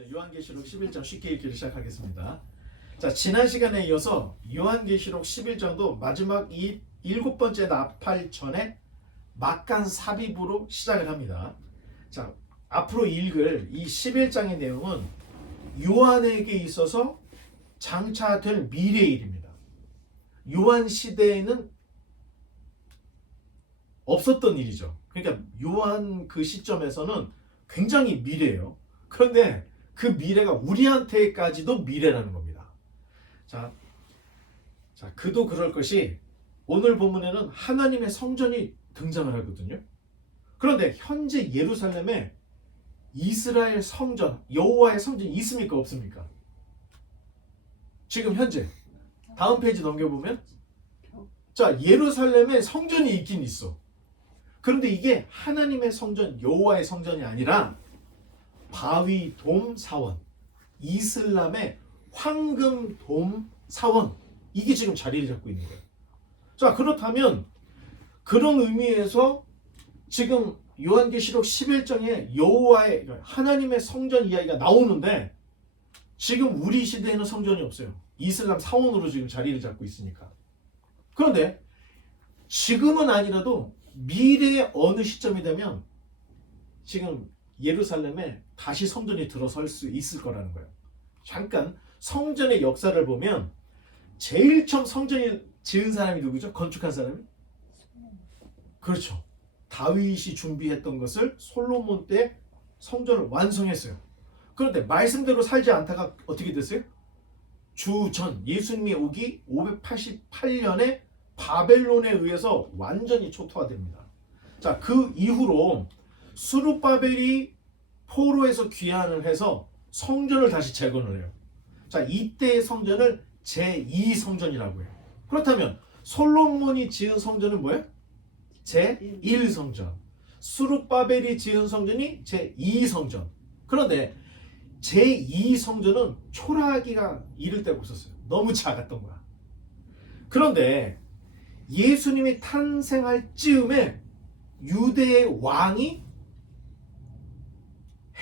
이제 요한계시록 11장 쉽게 읽기를 시작하겠습니다. 자, 지난 시간에 이어서 요한계시록 11장도 마지막 이 7번째 나팔 전에 막간 삽입으로 시작을 합니다. 자, 앞으로 읽을 이 11장의 내용은 요한에게 있어서 장차될 미래의 일입니다. 요한 시대에는 없었던 일이죠. 그러니까 요한 그 시점에서는 굉장히 미래예요. 그런데 그 미래가 우리한테까지도 미래라는 겁니다. 자, 그도 그럴 것이 오늘 본문에는 하나님의 성전이 등장을 하거든요. 그런데 현재 예루살렘에 이스라엘 성전, 여호와의 성전이 있습니까? 없습니까? 지금 현재 다음 페이지 넘겨보면 자, 예루살렘에 성전이 있긴 있어. 그런데 이게 하나님의 성전, 여호와의 성전이 아니라 바위 돔 사원, 이슬람의 황금 돔 사원, 이게 지금 자리를 잡고 있는 거예요. 자, 그렇다면 그런 의미에서 지금 요한계시록 11장에 여호와의 하나님의 성전 이야기가 나오는데 지금 우리 시대에는 성전이 없어요. 이슬람 사원으로 지금 자리를 잡고 있으니까. 그런데 지금은 아니라도 미래의 어느 시점이 되면 지금 예루살렘에 다시 성전이 들어설 수 있을 거라는 거예요. 잠깐 성전의 역사를 보면 제일 처음 성전이 지은 사람이 누구죠? 건축한 사람이? 그렇죠. 다윗이 준비했던 것을 솔로몬 때 성전을 완성했어요. 그런데 말씀대로 살지 않다가 어떻게 됐어요? 주전 예수님이 오기 588년에 바벨론에 의해서 완전히 초토화됩니다. 자, 그 이후로 스룹바벨이 포로에서 귀환을 해서 성전을 다시 재건을 해요. 자, 이때의 성전을 제2성전이라고 해요. 그렇다면 솔로몬이 지은 성전은 뭐예요? 제1성전. 스룹바벨이 지은 성전이 제2성전. 그런데 제2성전은 초라하기가 이를 데가 없었어요. 너무 작았던 거야. 그런데 예수님이 탄생할 즈음에 유대의 왕이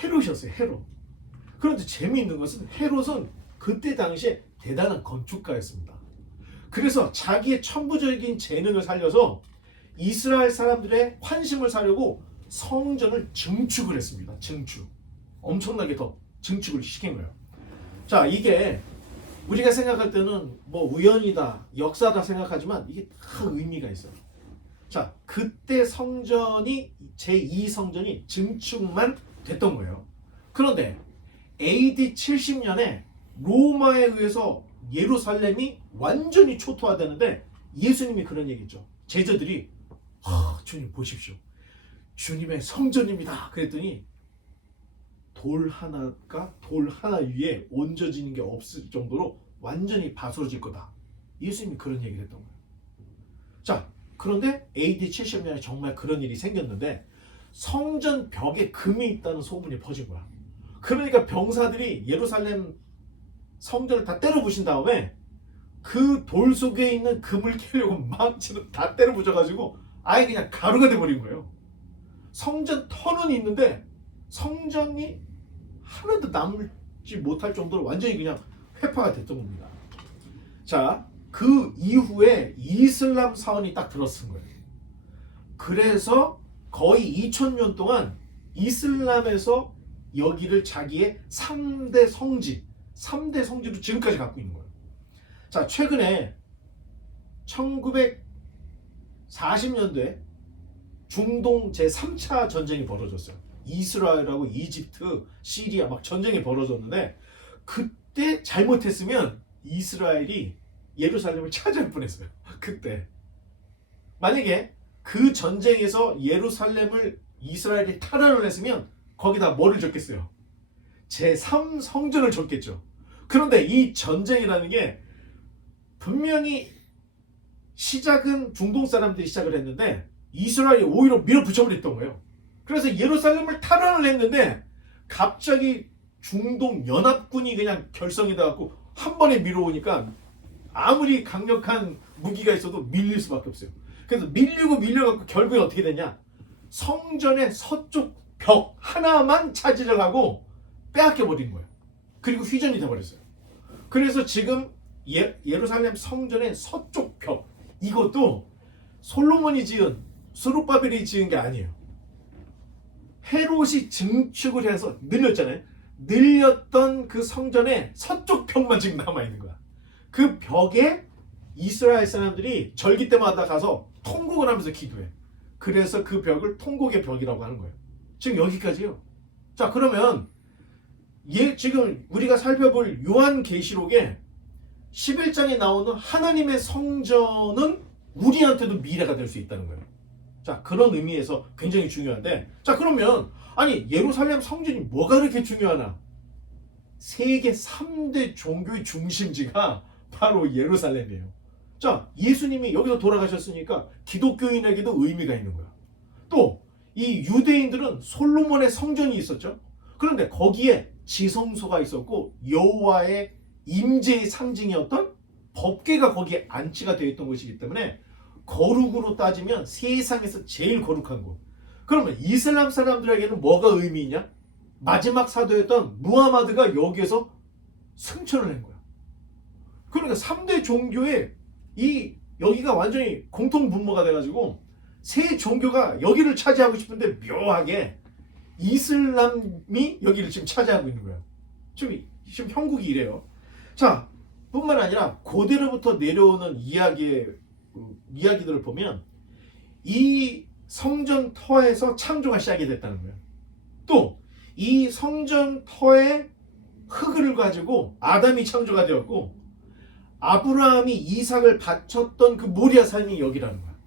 헤롯이었어요. 헤롯. 그런데 재미있는 것은 헤롯은 그때 당시에 대단한 건축가였습니다. 그래서 자기의 천부적인 재능을 살려서 이스라엘 사람들의 환심을 사려고 성전을 증축을 했습니다. 증축. 엄청나게 더 증축을 시킨 거예요. 자, 이게 우리가 생각할 때는 뭐 우연이다, 역사다 생각하지만 이게 다 의미가 있어요. 자, 그때 성전이 제2성전이 증축만 됐던 거예요. 그런데 AD 70년에 로마에 의해서 예루살렘이 완전히 초토화되는데 예수님이 그런 얘기했죠. 제자들이 주님 보십시오. 주님의 성전입니다. 그랬더니 돌 하나 위에 얹어지는 게 없을 정도로 완전히 바스러질 거다. 예수님이 그런 얘기를 했던 거예요. 자, 그런데 AD 70년에 정말 그런 일이 생겼는데 성전 벽에 금이 있다는 소문이 퍼진 거야. 그러니까 병사들이 예루살렘 성전을 다 때려 부신 다음에 그 돌 속에 있는 금을 캐려고 망치로 다 때려 부셔가지고 아예 그냥 가루가 돼버린 거예요. 성전 터는 있는데 성전이 하나도 남지 못할 정도로 완전히 그냥 회파가 됐던 겁니다. 자, 그 이후에 이슬람 사원이 딱 들어선 거예요. 그래서 거의 2000년 동안 이슬람에서 여기를 자기의 3대 성지로 지금까지 갖고 있는 거예요. 자, 최근에 1940년도에 중동 제3차 전쟁이 벌어졌어요. 이스라엘하고 이집트, 시리아 막 전쟁이 벌어졌는데 그때 잘못했으면 이스라엘이 예루살렘을 차지할 뻔했어요. 그때 만약에 그 전쟁에서 예루살렘을 이스라엘이 탈환을 했으면 거기다 뭐를 적겠어요? 제3성전을 적겠죠. 그런데 이 전쟁이라는 게 분명히 시작은 중동 사람들이 시작을 했는데 이스라엘이 오히려 밀어붙여버렸던 거예요. 그래서 예루살렘을 탈환을 했는데 갑자기 중동 연합군이 그냥 결성이 돼갖고 한 번에 밀어오니까 아무리 강력한 무기가 있어도 밀릴 수밖에 없어요. 그래서 밀려갖고 결국에 어떻게 되냐? 성전의 서쪽 벽 하나만 차지를 하고 빼앗겨 버린 거예요. 그리고 휘전이 돼버렸어요. 그래서 지금 예루살렘 성전의 서쪽 벽, 이것도 솔로몬이 지은, 스룹바벨이 지은 게 아니에요. 헤롯이 증축을 해서 늘렸잖아요. 늘렸던 그 성전의 서쪽 벽만 지금 남아있는 거야. 그 벽에 이스라엘 사람들이 절기 때마다 가서 통곡을 하면서 기도해. 그래서 그 벽을 통곡의 벽이라고 하는 거예요. 지금 여기까지요. 자, 그러면 지금 우리가 살펴볼 요한계시록에 11장에 나오는 하나님의 성전은 우리한테도 미래가 될 수 있다는 거예요. 자, 그런 의미에서 굉장히 중요한데, 자, 그러면 아니 예루살렘 성전이 뭐가 그렇게 중요하나? 세계 3대 종교의 중심지가 바로 예루살렘이에요. 자, 예수님이 여기서 돌아가셨으니까 기독교인에게도 의미가 있는 거야. 또 이 유대인들은 솔로몬의 성전이 있었죠. 그런데 거기에 지성소가 있었고 여호와의 임재의 상징이었던 법궤가 거기에 안치가 되어 있던 것이기 때문에 거룩으로 따지면 세상에서 제일 거룩한 곳. 그러면 이슬람 사람들에게는 뭐가 의미 있냐? 마지막 사도였던 무하마드가 여기에서 승천을 한 거야. 그러니까 3대 종교의 여기가 완전히 공통분모가 돼가지고 세 종교가 여기를 차지하고 싶은데 묘하게 이슬람이 여기를 지금 차지하고 있는 거예요. 지금 형국이 이래요. 자, 뿐만 아니라 고대로부터 내려오는 이야기들을 보면 이 성전 터에서 창조가 시작이 됐다는 거예요. 또 이 성전 터의 흙을 가지고 아담이 창조가 되었고 아브라함이 이삭을 바쳤던 그 모리아 산이 여기라는 거야.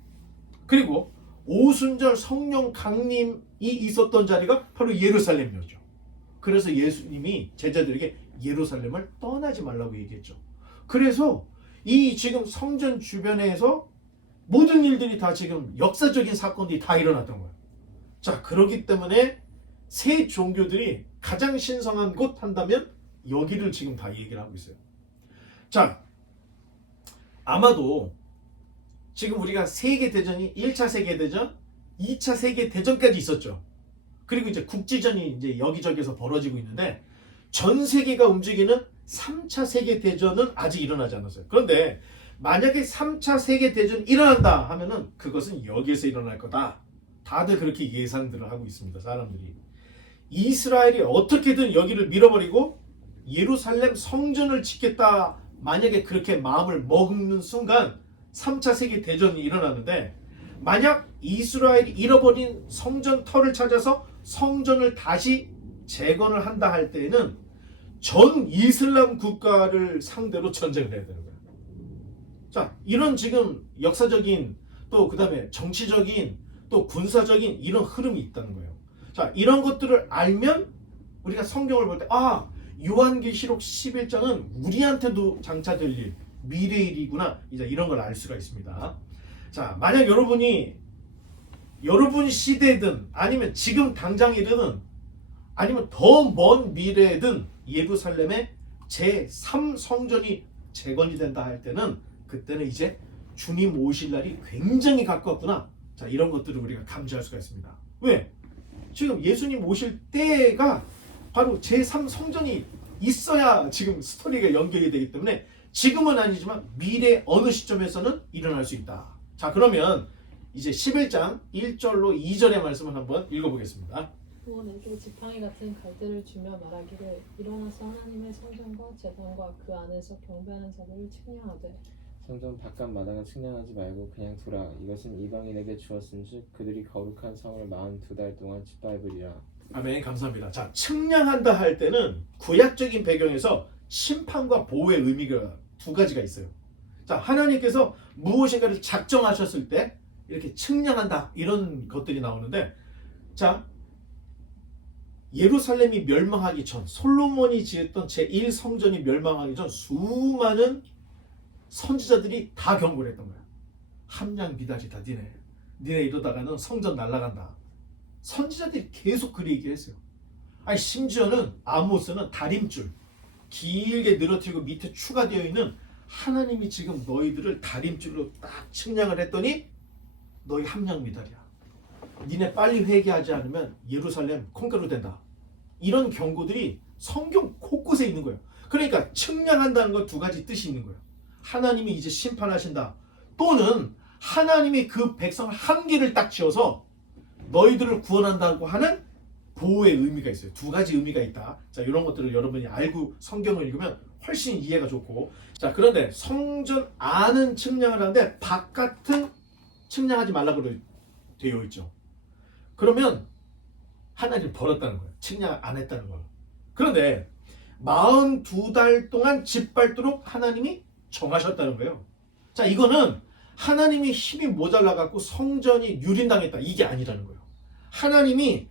그리고 오순절 성령 강림이 있었던 자리가 바로 예루살렘이었죠. 그래서 예수님이 제자들에게 예루살렘을 떠나지 말라고 얘기했죠. 그래서 이 지금 성전 주변에서 모든 일들이 다 지금 역사적인 사건들이 다 일어났던 거예요. 자, 그렇기 때문에 세 종교들이 가장 신성한 곳 한다면 여기를 지금 다 얘기를 하고 있어요. 자, 아마도 지금 우리가 세계대전이 1차 세계대전, 2차 세계대전까지 있었죠. 그리고 이제 국지전이 이제 여기저기서 벌어지고 있는데 전 세계가 움직이는 3차 세계대전은 아직 일어나지 않았어요. 그런데 만약에 3차 세계대전이 일어난다 하면은 그것은 여기에서 일어날 거다. 다들 그렇게 예상들을 하고 있습니다. 사람들이. 이스라엘이 어떻게든 여기를 밀어버리고 예루살렘 성전을 짓겠다. 만약에 그렇게 마음을 먹는 순간 3차 세계대전이 일어나는데 만약 이스라엘이 잃어버린 성전 터를 찾아서 성전을 다시 재건을 한다 할 때에는 전 이슬람 국가를 상대로 전쟁을 해야 되는 거예요. 자, 이런 지금 역사적인 또 그다음에 정치적인 또 군사적인 이런 흐름이 있다는 거예요. 자, 이런 것들을 알면 우리가 성경을 볼 때 요한계시록 11장은 우리한테도 장차될 일, 미래의 일이구나. 이제 이런 걸 알 수가 있습니다. 자, 만약 여러분 시대든 아니면 지금 당장이든 아니면 더 먼 미래에든 예루살렘의 제3성전이 재건이 된다 할 때는 그때는 이제 주님 오실 날이 굉장히 가까웠구나. 자, 이런 것들을 우리가 감지할 수가 있습니다. 왜? 지금 예수님 오실 때가 바로 제3성전이 있어야 지금 스토리가 연결이 되기 때문에 지금은 아니지만 미래 어느 시점에서는 일어날 수 있다. 자, 그러면 이제 11장 1절로 2절의 말씀을 한번 읽어보겠습니다. 또 내게 지팡이 같은 갈대를 주며 말하기를 일어나서 하나님의 성전과 제단과 그 안에서 경배하는 자들을 측량하되 성전 바깥 마당을 측량하지 말고 그냥 두라. 이것은 이방인에게 주었은즉 그들이 거룩한 성을 42달 동안 짓밟으리라. 아멘. 감사합니다. 자, 측량한다 할 때는 구약적인 배경에서 심판과 보호의 의미가 두 가지가 있어요. 자, 하나님께서 무엇인가를 작정하셨을 때 이렇게 측량한다 이런 것들이 나오는데, 자, 예루살렘이 멸망하기 전, 솔로몬이 지었던 제1성전이 멸망하기 전 수많은 선지자들이 다 경고를 했던 거야. 함량 미달이다. 니네 이러다가는 성전 날아간다. 선지자들이 계속 그 얘기했어요. 아니, 심지어는 아모스는 다림줄 길게 늘어뜨리고 밑에 추가되어 있는 하나님이 지금 너희들을 다림줄로 딱 측량을 했더니 너희 함량 미달이야. 니네 빨리 회개하지 않으면 예루살렘 콩가루 된다. 이런 경고들이 성경 곳곳에 있는 거예요. 그러니까 측량한다는 건 두 가지 뜻이 있는 거예요. 하나님이 이제 심판하신다. 또는 하나님이 그 백성을 한계를 딱 지어서 너희들을 구원한다고 하는 보호의 의미가 있어요. 두 가지 의미가 있다. 자, 이런 것들을 여러분이 알고 성경을 읽으면 훨씬 이해가 좋고. 자, 그런데 성전 안은 측량을 하는데 바깥은 측량하지 말라고 되어 있죠. 그러면 하나님 벌었다는 거예요. 측량 안 했다는 거예요. 그런데 42달 동안 짓밟도록 하나님이 정하셨다는 거예요. 자, 이거는 하나님이 힘이 모자라갖고 성전이 유린당했다, 이게 아니라는 거예요. 하나님이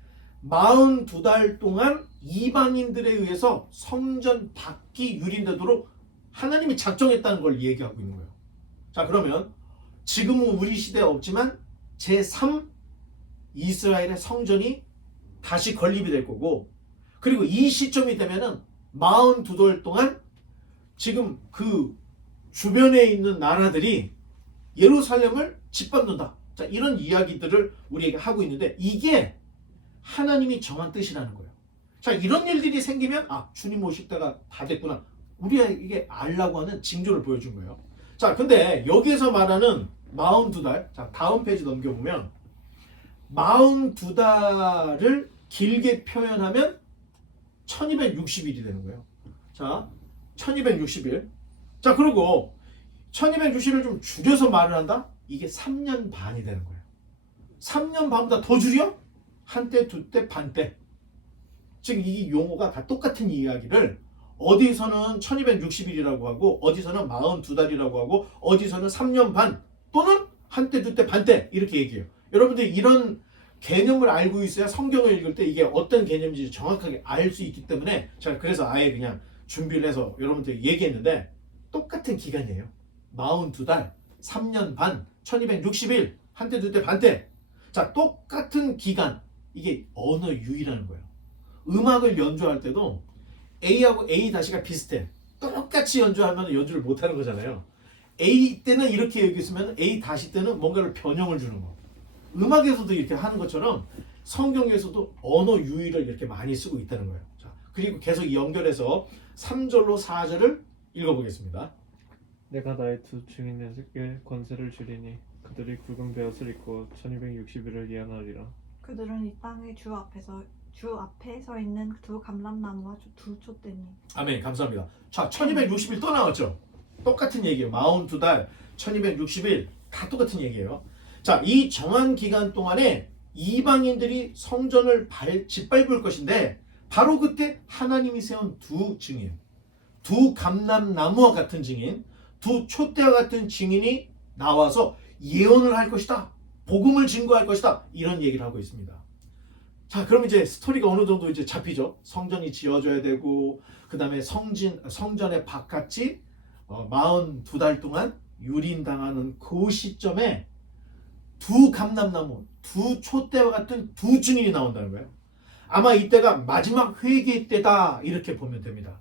42달 동안 이방인들에 의해서 성전 밖이 유린되도록 하나님이 작정했다는 걸 얘기하고 있는 거예요. 자, 그러면 지금은 우리 시대에 없지만 제3 이스라엘의 성전이 다시 건립이 될 거고, 그리고 이 시점이 되면은 42돌 동안 지금 그 주변에 있는 나라들이 예루살렘을 짓밟는다. 자, 이런 이야기들을 우리에게 하고 있는데 이게 하나님이 정한 뜻이라는 거예요. 자, 이런 일들이 생기면 주님 오실 때가 다 됐구나. 우리에게 알라고 하는 징조를 보여준 거예요. 자, 근데 여기에서 말하는 42달, 자, 다음 페이지 넘겨보면 42달을 길게 표현하면 1260일이 되는 거예요. 자, 1260일. 자, 그리고 1260일 좀 줄여서 말을 한다? 이게 3년 반이 되는 거예요. 3년 반보다 더 줄여? 한때, 두때, 반때. 즉, 이 용어가 다 똑같은 이야기를 어디서는 1260일이라고 하고, 어디서는 42달이라고 하고, 어디서는 3년 반, 또는 한때, 두때, 반때, 이렇게 얘기해요. 여러분들이 이런 개념을 알고 있어야 성경을 읽을 때 이게 어떤 개념인지 정확하게 알 수 있기 때문에 제가 그래서 아예 그냥 준비를 해서 여러분들에게 얘기했는데 똑같은 기간이에요. 42달, 3년 반, 1260일, 한때, 두때, 반때. 자, 똑같은 기간. 이게 언어 유희라는 거예요. 음악을 연주할 때도 A하고 A-가 비슷해. 똑같이 연주하면 연주를 못하는 거잖아요. A 때는 이렇게 여기 있으면 A- 때는 뭔가를 변형을 주는 거. 음악에서도 이렇게 하는 것처럼 성경에서도 언어 유희를 이렇게 많이 쓰고 있다는 거예요. 자, 그리고 계속 연결해서 3절로 4절을 읽어보겠습니다. 내가 나의 두 증인에게 권세를 주리니 그들이 굵은 베옷을 입고 1260일을 예언하리라. 그들은 이 땅의 주 앞에 서 있는 두 감람나무와 두 촛대니. 아멘. 감사합니다. 자, 1260일 또 나왔죠? 똑같은 얘기예요. 42달, 1260일 다 똑같은 얘기예요. 자, 이 정한 기간 동안에 이방인들이 성전을 짓밟을 것인데 바로 그때 하나님이 세운 두 증인, 두 감람나무와 같은 증인, 두 촛대와 같은 증인이 나와서 예언을 할 것이다. 복음을 증거할 것이다. 이런 얘기를 하고 있습니다. 자, 그럼 이제 스토리가 어느 정도 이제 잡히죠. 성전이 지어져야 되고, 그 다음에 성전의 바깥이 42달 동안 유린당하는 그 시점에 두 감람나무, 두 촛대와 같은 두 증인이 나온다는 거예요. 아마 이때가 마지막 회개 때다 이렇게 보면 됩니다.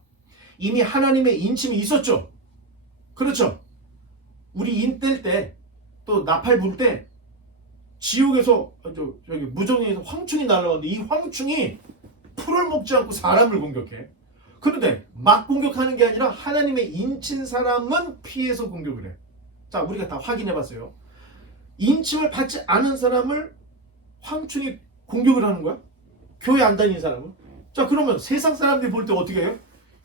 이미 하나님의 인침이 있었죠. 그렇죠. 우리 인 뗄 때, 또 나팔 불 때 지옥에서 저기 무정에서 황충이 날아오는데 이 황충이 풀을 먹지 않고 사람을 공격해. 그런데 막 공격하는 게 아니라 하나님의 인친 사람은 피해서 공격을 해. 자, 우리가 다 확인해 봤어요. 인침을 받지 않은 사람을 황충이 공격을 하는 거야? 교회 안 다니는 사람은? 자, 그러면 세상 사람들이 볼 때 어떻게 해요?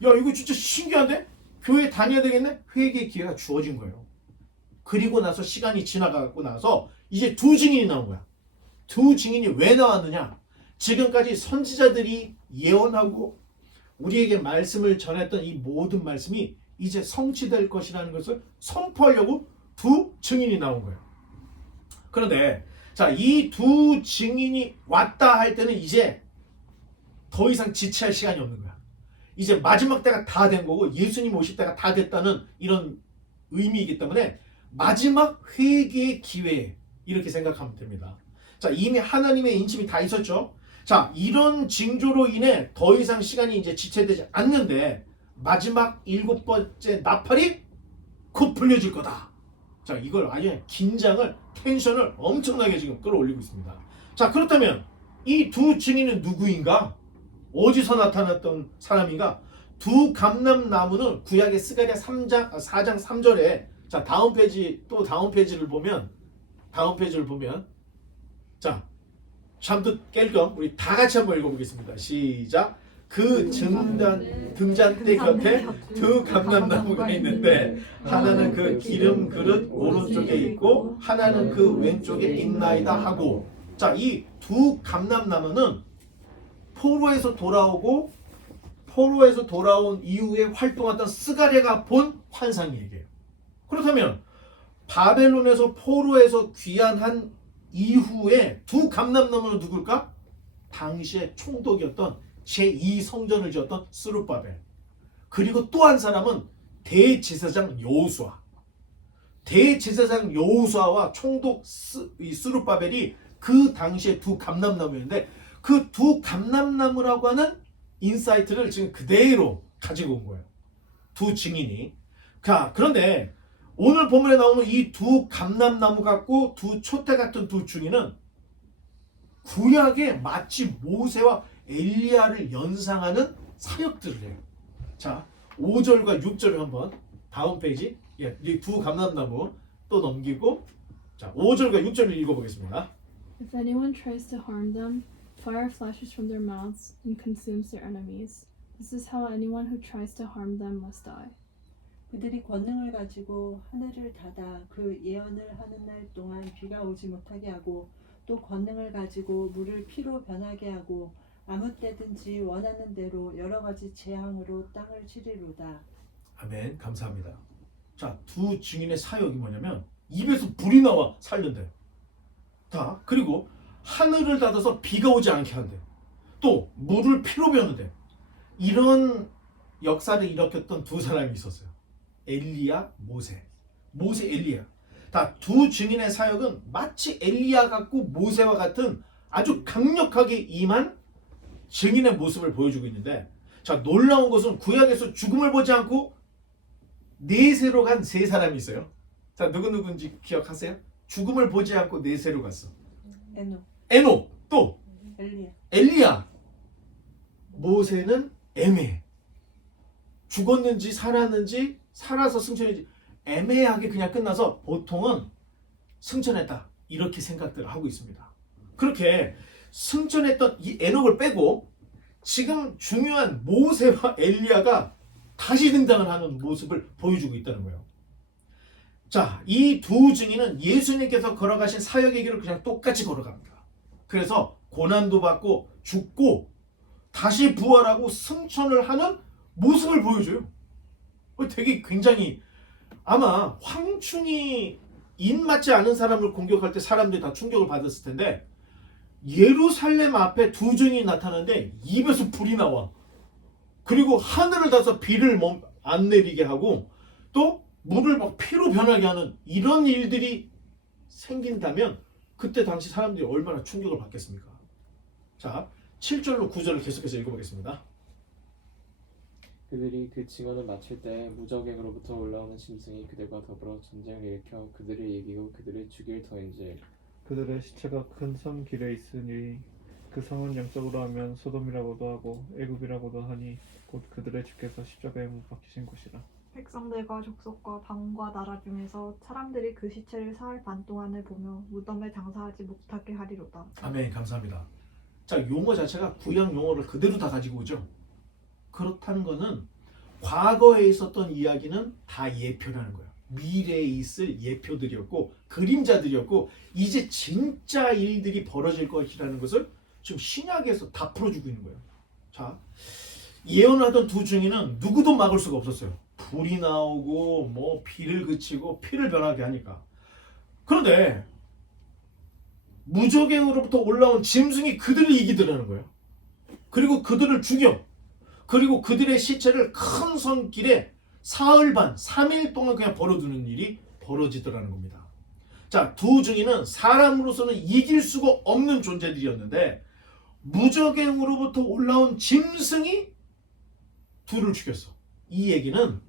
야, 이거 진짜 신기한데? 교회 다녀야 되겠네? 회개의 기회가 주어진 거예요. 그리고 나서 시간이 지나가고 나서 이제 두 증인이 나온 거야. 두 증인이 왜 나왔느냐? 지금까지 선지자들이 예언하고 우리에게 말씀을 전했던 이 모든 말씀이 이제 성취될 것이라는 것을 선포하려고 두 증인이 나온 거예요. 그런데 자, 이 두 증인이 왔다 할 때는 이제 더 이상 지체할 시간이 없는 거야. 이제 마지막 때가 다 된 거고 예수님 오실 때가 다 됐다는 이런 의미이기 때문에 마지막 회개의 기회, 이렇게 생각하면 됩니다. 자, 이미 하나님의 인침이 다 있었죠. 자, 이런 징조로 인해 더 이상 시간이 이제 지체되지 않는데 마지막 7번째 나팔이 곧 불려질 거다. 자, 이걸 아주 긴장을, 텐션을 엄청나게 지금 끌어올리고 있습니다. 자, 그렇다면 이 두 증인은 누구인가? 어디서 나타났던 사람인가? 두 감람나무는 구약의 스가랴 4장 3절에 자 다음 페이지를 보면 자 잠도 깰 겸 우리 다 같이 한번 읽어보겠습니다. 시작. 그 등잔대 곁에 두 감람나무가 있는데 하나는 그 기름 그릇 오른쪽에 있고 하나는 그 왼쪽에 있나이다 하고 자 이 두 감람나무는 포로에서 돌아온 이후에 활동했던 스가랴가 본 환상 얘기예요. 그렇다면 바벨론에서 포로에서 귀환한 이후에 두 감람나무는 누굴까? 당시에 총독이었던 제2성전을 지었던 스룹바벨. 그리고 또 한 사람은 대제사장 여호수아. 대제사장 여호수아와 총독 스룹바벨이 그 당시에 두 감람나무였는데 그 두 감람나무라고 하는 인사이트를 지금 그대로 가지고 온 거예요. 두 증인이. 그런데 오늘 본문에 나오는 이 두 감람나무 같고 두 촛대 같은 두 증인은 구약에 마치 모세와 엘리야를 연상하는 사역들을 해요. 자, 5절과 6절을 한번 다음 페이지 이 두 감람나무 또 넘기고 자, 5절과 6절을 읽어보겠습니다. If anyone tries to harm them, fire flashes from their mouths and consumes their enemies. This is how anyone who tries to harm them must die. 그들이 권능을 가지고 하늘을 닫아 그 예언을 하는 날 동안 비가 오지 못하게 하고 또 권능을 가지고 물을 피로 변하게 하고 아무 때든지 원하는 대로 여러 가지 재앙으로 땅을 치리로다. 아멘. 감사합니다. 자, 두 증인의 사역이 뭐냐면 입에서 불이 나와 살린대요. 다 그리고 하늘을 닫아서 비가 오지 않게 한대. 또 물을 피로 변는데 이런 역사를 일으켰던 두 사람이 있었어요. 엘리야, 모세, 엘리야. 다 두 증인의 사역은 마치 엘리야 같고 모세와 같은 아주 강력하게 임한 증인의 모습을 보여주고 있는데 자 놀라운 것은 구약에서 죽음을 보지 않고 내세로 간 세 사람이 있어요. 자 누군지 기억하세요? 죽음을 보지 않고 내세로 갔어. 에녹 또 엘리야. 모세는 애매해. 죽었는지 살았는지 살아서 승천했지 애매하게 그냥 끝나서 보통은 승천했다 이렇게 생각들을 하고 있습니다. 그렇게 승천했던 이 에녹을 빼고 지금 중요한 모세와 엘리야가 다시 등장을 하는 모습을 보여주고 있다는 거예요. 자, 이 두 증인은 예수님께서 걸어가신 사역의 길을 그냥 똑같이 걸어갑니다. 그래서 고난도 받고 죽고 다시 부활하고 승천을 하는 모습을 보여줘요. 되게 굉장히 아마 황충이 입맞지 않은 사람을 공격할 때 사람들이 다 충격을 받았을 텐데 예루살렘 앞에 두 증인이 나타나는데 입에서 불이 나와. 그리고 하늘을 닫아서 비를 안 내리게 하고 또 물을 막 피로 변하게 하는 이런 일들이 생긴다면 그때 당시 사람들이 얼마나 충격을 받겠습니까? 자, 7절로 9절을 계속해서 읽어보겠습니다. 그들이 그 증언을 마칠 때 무적행으로부터 올라오는 짐승이 그들과 더불어 전쟁을 일으켜 그들을 이기고 그들을 죽일 터인지 그들의 시체가 큰 섬 길에 있으니 그 성은 영적으로 하면 소돔이라고도 하고 애굽이라고도 하니 곧 그들의 주께서 십자가에 못 박히신 곳이라. 백성들과 족속과 방과 나라 중에서 사람들이 그 시체를 사흘 반 동안을 보며 무덤에 장사하지 못하게 하리로다. 아멘. 감사합니다. 자, 용어 자체가 구약 용어를 그대로 다 가지고 오죠. 그렇다는 것은 과거에 있었던 이야기는 다 예표라는 거예요. 미래에 있을 예표들이었고 그림자들이었고 이제 진짜 일들이 벌어질 것이라는 것을 지금 신약에서 다 풀어주고 있는 거예요. 자, 예언하던 두 증인은 누구도 막을 수가 없었어요. 불이 나오고 뭐 비를 그치고 피를 변하게 하니까. 그런데 무적행으로부터 올라온 짐승이 그들을 이기더라는 거예요. 그리고 그들을 죽여. 그리고 그들의 시체를 큰 성길에 사흘 반, 3일 동안 그냥 버려두는 일이 벌어지더라는 겁니다. 자, 두 증인은 사람으로서는 이길 수가 없는 존재들이었는데 무적행으로부터 올라온 짐승이 둘을 죽였어. 이 얘기는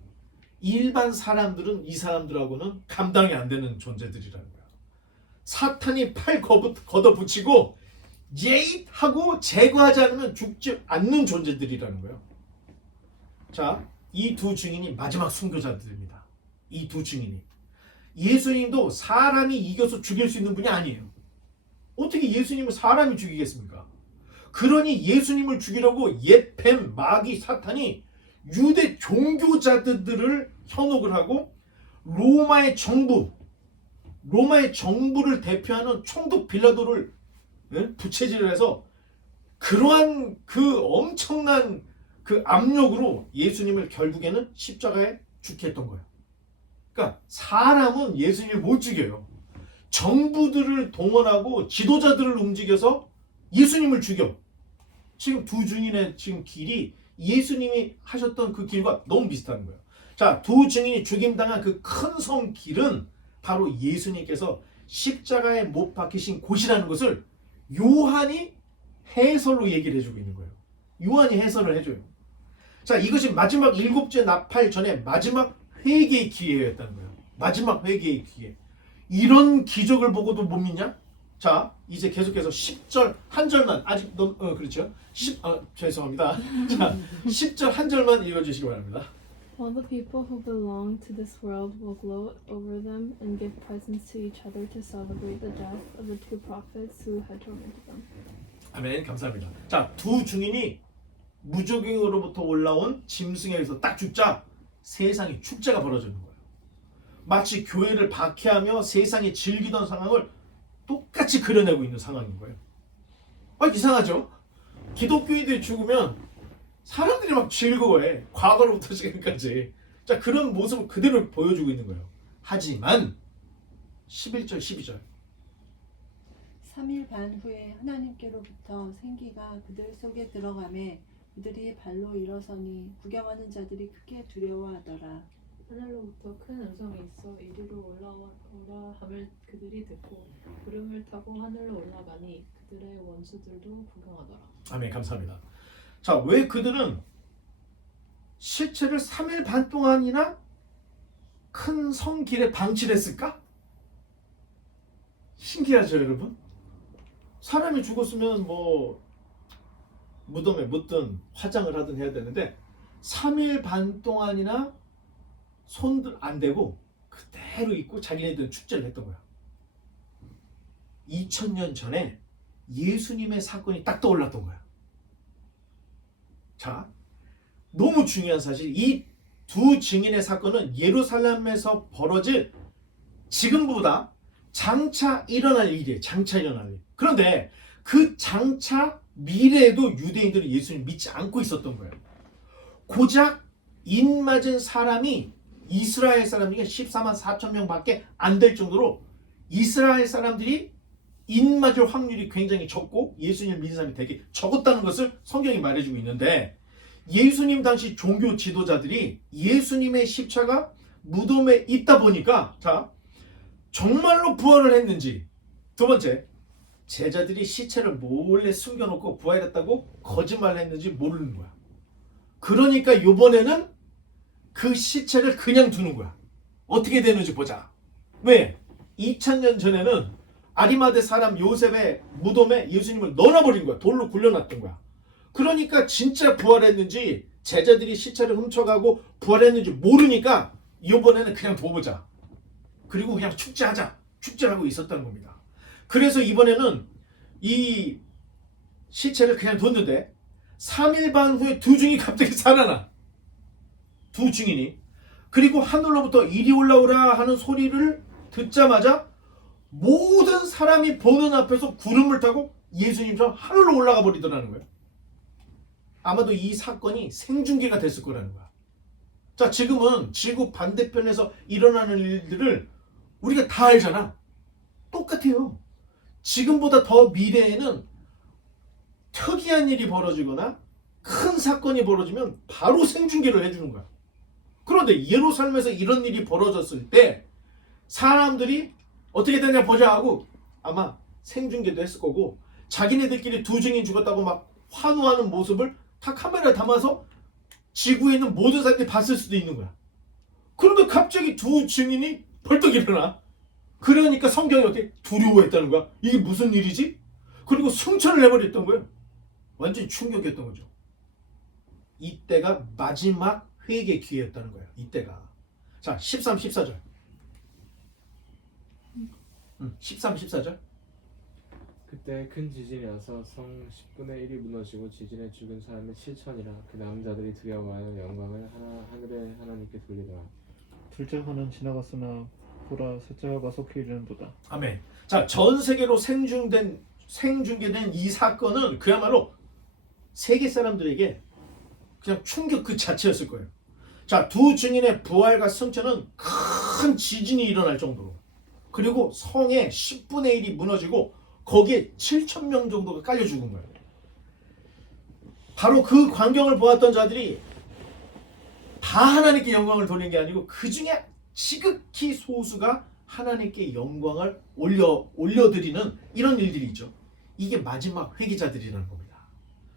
일반 사람들은 이 사람들하고는 감당이 안 되는 존재들이라는 거야. 사탄이 팔 걷어붙이고 예잇 하고 제거하지 않으면 죽지 않는 존재들이라는 거예요. 자, 이 두 증인이 마지막 순교자들입니다. 이 두 증인이. 예수님도 사람이 이겨서 죽일 수 있는 분이 아니에요. 어떻게 예수님을 사람이 죽이겠습니까? 그러니 예수님을 죽이려고 옛 뱀, 마귀, 사탄이 유대 종교자들을 현혹을 하고 로마의 정부를 대표하는 총독 빌라도를 부채질을 해서 그러한 그 엄청난 그 압력으로 예수님을 결국에는 십자가에 죽게 했던 거예요. 그러니까 사람은 예수님을 못 죽여요. 정부들을 동원하고 지도자들을 움직여서 예수님을 죽여. 지금 두 증인의 지금 길이 예수님이 하셨던 그 길과 너무 비슷한 거예요. 자, 두 증인이 죽임당한 그 큰 성 길은 바로 예수님께서 십자가에 못 박히신 곳이라는 것을 요한이 해설로 얘기를 해주고 있는 거예요. 요한이 해설을 해줘요. 자, 이것이 마지막 7째 나팔 전에 마지막 회개의 기회였다는 거예요. 마지막 회개의 기회. 이런 기적을 보고도 못 믿냐? 자, 이제 계속해서 10절 한 절만 아직 그렇죠? 죄송합니다. 자, 10절 한 절만 읽어주시기 바랍니다. All the people who belong to this world will gloat over them and give presents to each other to celebrate the death of the two prophets who had tormented them. 아멘. 감사합니다. 자, 두 증인이 무적행으로부터 올라온 짐승에 의해서 딱 죽자 세상에 축제가 벌어지는 거예요. 마치 교회를 박해하며 세상이 즐기던 상황을 똑같이 그려내고 있는 상황인 거예요. 이상하죠? 기독교인들이 죽으면 사람들이 막 즐거워해. 과거로부터 지금까지. 자, 그런 모습을 그대로 보여주고 있는 거예요. 하지만 11절 12절 3일 반 후에 하나님께로부터 생기가 그들 속에 들어가매 그들이 발로 일어서니 구경하는 자들이 크게 두려워하더라. 하늘로부터 큰 음성이 있어 이리로 올라오라 함을 그들이 듣고 구름을 타고 하늘로 올라가니 그들의 원수들도 구경하더라. 아멘. 감사합니다. 자, 왜 그들은 시체를 3일 반 동안이나 큰 성길에 방치를 했을까? 신기하죠, 여러분? 사람이 죽었으면 뭐 무덤에 묻든 화장을 하든 해야 되는데 3일 반 동안이나 손들 안 대고 그대로 있고 자기네들은 축제를 했던 거야. 2000년 전에 예수님의 사건이 딱 떠올랐던 거야. 자, 너무 중요한 사실, 이 두 증인의 사건은 예루살렘에서 벌어질 지금보다 장차 일어날 일이에요. 장차 일어날 일. 그런데 그 장차 미래에도 유대인들은 예수님 믿지 않고 있었던 거예요. 고작 입맞은 사람이 이스라엘 사람 중에 14만 4천 명밖에 안 될 정도로 이스라엘 사람들이 입맞을 확률이 굉장히 적고 예수님을 믿는 사람이 되게 적었다는 것을 성경이 말해주고 있는데, 예수님 당시 종교 지도자들이 예수님의 십자가 무덤에 있다 보니까, 자, 정말로 부활을 했는지, 두 번째, 제자들이 시체를 몰래 숨겨놓고 부활했다고 거짓말을 했는지 모르는 거야. 그러니까 이번에는 그 시체를 그냥 두는 거야. 어떻게 되는지 보자. 왜? 2000년 전에는 아리마대 사람 요셉의 무덤에 예수님을 넣어버린 거야. 돌로 굴려놨던 거야. 그러니까 진짜 부활했는지 제자들이 시체를 훔쳐가고 부활했는지 모르니까 이번에는 그냥 둬보자. 그리고 그냥 축제하자. 축제를 하고 있었다는 겁니다. 그래서 이번에는 이 시체를 그냥 뒀는데 3일 반 후에 두 증인이 갑자기 살아나. 두 증인이. 그리고 하늘로부터 이리 올라오라 하는 소리를 듣자마자 모든 사람이 보는 앞에서 구름을 타고 예수님처럼 하늘로 올라가 버리더라는 거예요. 아마도 이 사건이 생중계가 됐을 거라는 거야. 자, 지금은 지구 반대편에서 일어나는 일들을 우리가 다 알잖아. 똑같아요. 지금보다 더 미래에는 특이한 일이 벌어지거나 큰 사건이 벌어지면 바로 생중계를 해주는 거야. 그런데 예루살렘에서 이런 일이 벌어졌을 때 사람들이 어떻게 되냐 보자 하고 아마 생중계도 했을 거고, 자기네들끼리 두 증인 죽었다고 막 환호하는 모습을 다 카메라에 담아서 지구에 있는 모든 사람들이 봤을 수도 있는 거야. 그런데 갑자기 두 증인이 벌떡 일어나. 그러니까 성경이 어떻게 두려워했다는 거야. 이게 무슨 일이지? 그리고 승천을 해버렸던 거예요. 완전히 충격이었던 거죠. 이때가 마지막 회개 기회였다는 거예요. 이때가. 자, 13, 14절. 13, 14절. 그때 큰 지진이 나서 성 10분의 1이 무너지고 지진에 죽은 사람이 7천이라 그 남자들이 두려워하여 영광을 하늘의 하나님께 돌리더라. 둘째 화는 지나갔으나 보라 셋째 화가 속히 이르는도다. 아멘. 자, 전 세계로 생중계된 이 사건은 그야말로 세계 사람들에게 그냥 충격 그 자체였을 거예요. 자, 두 증인의 부활과 승천은 큰 지진이 일어날 정도로, 그리고 성의 10분의 1이 무너지고 거기에 7천 명 정도가 깔려 죽은 거예요. 바로 그 광경을 보았던 자들이 다 하나님께 영광을 돌린 게 아니고 그 중에 지극히 소수가 하나님께 영광을 올려드리는 이런 일들이 있죠. 이게 마지막 회개자들이라는 겁니다.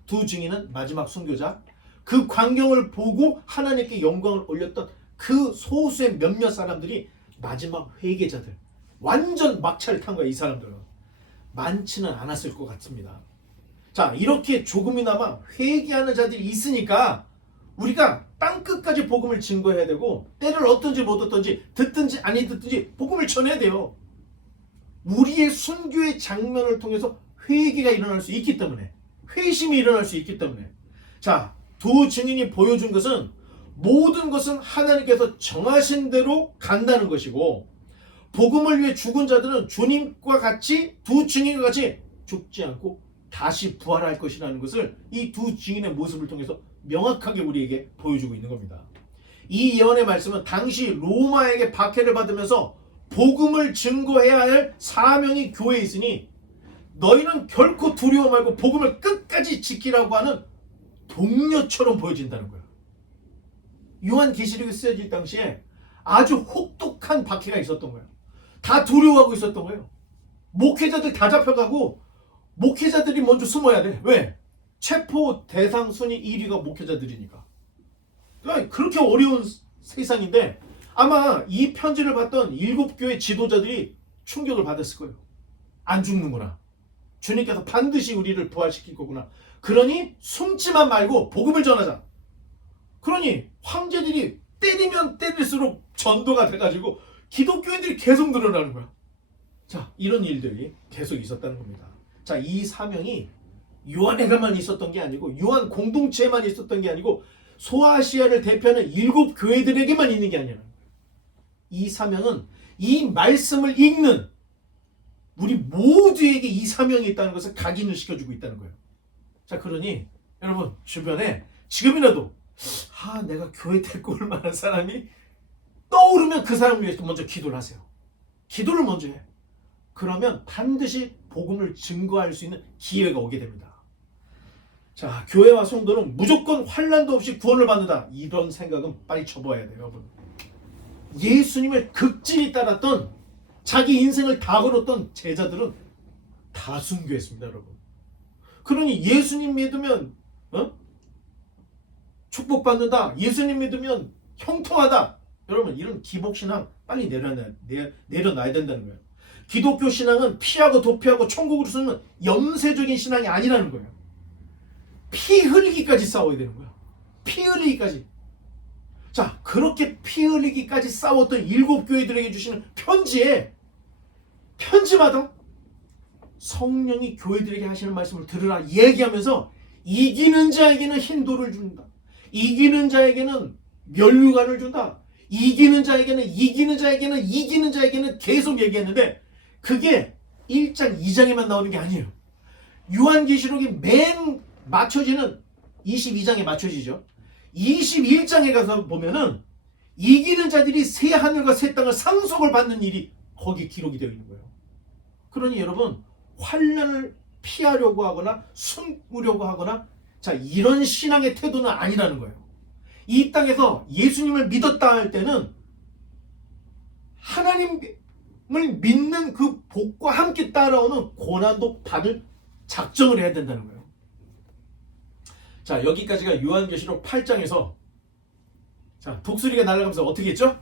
두 증인은 마지막 순교자, 그 광경을 보고 하나님께 영광을 올렸던 그 소수의 몇몇 사람들이 마지막 회개자들, 완전 막차를 탄 거야. 이 사람들은 많지는 않았을 것 같습니다. 자, 이렇게 조금이나마 회개하는 자들이 있으니까 우리가 땅끝까지 복음을 증거해야 되고, 때를 얻든지 못 얻든지 듣든지 아니 듣든지 복음을 전해야 돼요. 우리의 순교의 장면을 통해서 회개가 일어날 수 있기 때문에, 회심이 일어날 수 있기 때문에. 자, 두 증인이 보여준 것은 모든 것은 하나님께서 정하신 대로 간다는 것이고, 복음을 위해 죽은 자들은 주님과 같이, 두 증인과 같이 죽지 않고 다시 부활할 것이라는 것을 이 두 증인의 모습을 통해서 명확하게 우리에게 보여주고 있는 겁니다. 이 예언의 말씀은 당시 로마에게 박해를 받으면서 복음을 증거해야 할 사명이 교회에 있으니 너희는 결코 두려워 말고 복음을 끝까지 지키라고 하는 동료처럼 보여진다는 거예요. 요한계시록이 쓰여질 당시에 아주 혹독한 박해가 있었던 거예요. 다 두려워하고 있었던 거예요. 목회자들 다 잡혀가고 목회자들이 먼저 숨어야 돼. 왜? 체포 대상 순위 1위가 목회자들이니까. 그러니까 그렇게 어려운 세상인데 아마 이 편지를 받던 7교회 지도자들이 충격을 받았을 거예요. 안 죽는구나. 주님께서 반드시 우리를 부활시킬 거구나. 그러니 숨지만 말고 복음을 전하자. 그러니 황제들이 때리면 때릴수록 전도가 돼가지고 기독교인들이 계속 늘어나는 거야. 자, 이런 일들이 계속 있었다는 겁니다. 자, 이 사명이 요한에게만 있었던 게 아니고, 요한 공동체에만 있었던 게 아니고, 소아시아를 대표하는 7교회들에게만 있는 게 아니라, 이 사명은 이 말씀을 읽는 우리 모두에게 이 사명이 있다는 것을 각인을 시켜주고 있다는 거예요. 자, 그러니 여러분 주변에 지금이라도 내가 교회 데리고 올 만한 사람이 떠오르면 그 사람을 위해서 먼저 기도를 하세요. 기도를 먼저 해. 그러면 반드시 복음을 증거할 수 있는 기회가 오게 됩니다. 자, 교회와 성도는 무조건 환난도 없이 구원을 받는다, 이런 생각은 빨리 접어야 돼요. 여러분, 예수님을 극진히 따랐던, 자기 인생을 다 걸었던 제자들은 다 순교했습니다. 여러분, 그러니 예수님 믿으면 축복받는다, 예수님 믿으면 형통하다, 여러분 이런 기복신앙 빨리 내려놔야 된다는 거예요. 기독교 신앙은 피하고 도피하고 천국으로 쓰는 염세적인 신앙이 아니라는 거예요. 피 흘리기까지 싸워야 되는 거야. 피 흘리기까지. 자, 그렇게 피 흘리기까지 싸웠던 7교회들에게 주시는 편지마다 성령이 교회들에게 하시는 말씀을 들으라 얘기하면서 이기는 자에게는 흰돌을 준다, 이기는 자에게는 면류관을 준다, 이기는 자에게는 계속 얘기했는데, 그게 1장 2장에만 나오는 게 아니에요. 요한계시록이 맨 맞춰지는 22장에 맞춰지죠. 21장에 가서 보면은 이기는 자들이 새 하늘과 새 땅을 상속을 받는 일이 거기 기록이 되어 있는 거예요. 그러니 여러분, 환난을 피하려고 하거나 숨으려고 하거나, 자, 이런 신앙의 태도는 아니라는 거예요. 이 땅에서 예수님을 믿었다 할 때는 하나님을 믿는 그 복과 함께 따라오는 고난도 받을 작정을 해야 된다는 거예요. 자, 여기까지가 요한계시록 8장에서 자, 독수리가 날아가면서 어떻게 했죠?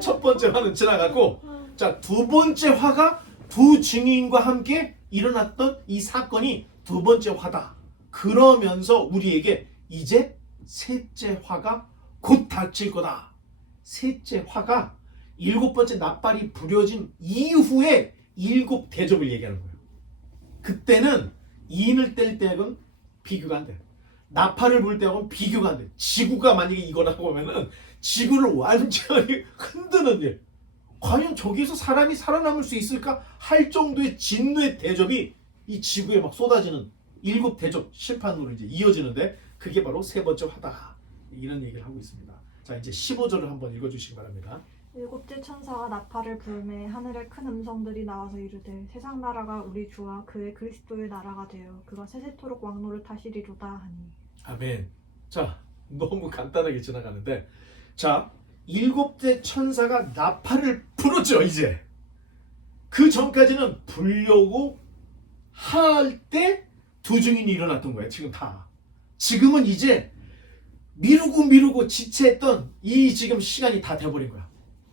첫 번째 화는 지나갔고, 자, 두 번째 화가 두 증인과 함께 일어났던 이 사건이 두 번째 화다. 그러면서 우리에게 이제 셋째 화가 곧 닥칠 거다. 셋째 화가 일곱 번째 나팔이 부려진 이후에 일곱 대접을 얘기하는 거예요. 그때는 인을 뗄 때하고는 비교가 안 돼. 나팔을 불 때하고는 비교가 안 돼. 지구가 만약에 이거라고 하면은 지구를 완전히 흔드는 일. 과연 저기서 사람이 살아남을 수 있을까 할 정도의 진노의 대접이 이 지구에 막 쏟아지는 일곱 대접 심판으로 이제 이어지는데 그게 바로 세 번째 화다. 이런 얘기를 하고 있습니다. 자, 이제 15절을 한번 읽어주시기 바랍니다. 일곱째 천사가 나팔을 불매 하늘에 큰 음성들이 나와서 이르되 세상 나라가 우리 주와 그의 그리스도의 나라가 되어 그가 세세토록 왕노를 타시리로다 하니. 아멘. 자, 너무 간단하게 지나가는데, 자, 일곱째 천사가 나팔을 불었죠. 이제 그 전까지는 불려고 할 때 두 증인이 일어났던 거예요. 지금 다. 지금은 이제 미루고 지체했던 이 지금 시간이 다 돼버린 거야.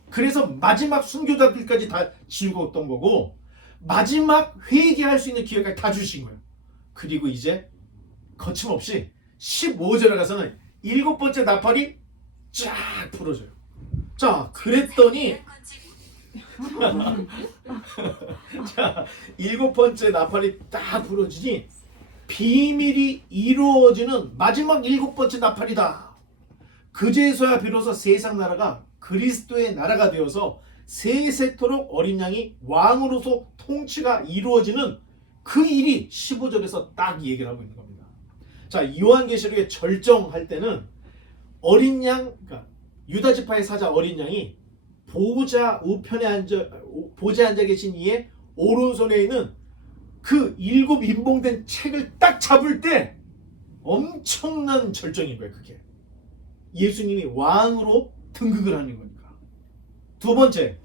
그래서 마지막 순교자들까지 다 지우었던 거고, 마지막 회개할 수 있는 기회까지 다 주신 거예요. 그리고 이제 거침없이 15절에 가서는 일곱 번째 나팔이 쫙 불어져요. 자, 그랬더니 자, 일곱 번째 나팔이 딱 불어지니 비밀이 이루어지는 마지막 일곱 번째 나팔이다. 그제서야 비로소 세상 나라가 그리스도의 나라가 되어서 세세토록 어린 양이 왕으로서 통치가 이루어지는 그 일이 15절에서 딱 얘기를 하고 있는 겁니다. 자, 요한계시록에 절정할 때는 어린 양, 그러니까 유다 지파의 사자 어린 양이 보좌 우편에 앉아 계신 이의 오른손에 있는 그 일곱 인봉된 책을 딱 잡을 때 엄청난 절정인 거예요. 그게 예수님이 왕으로 등극을 하는 거니까. 두 번째,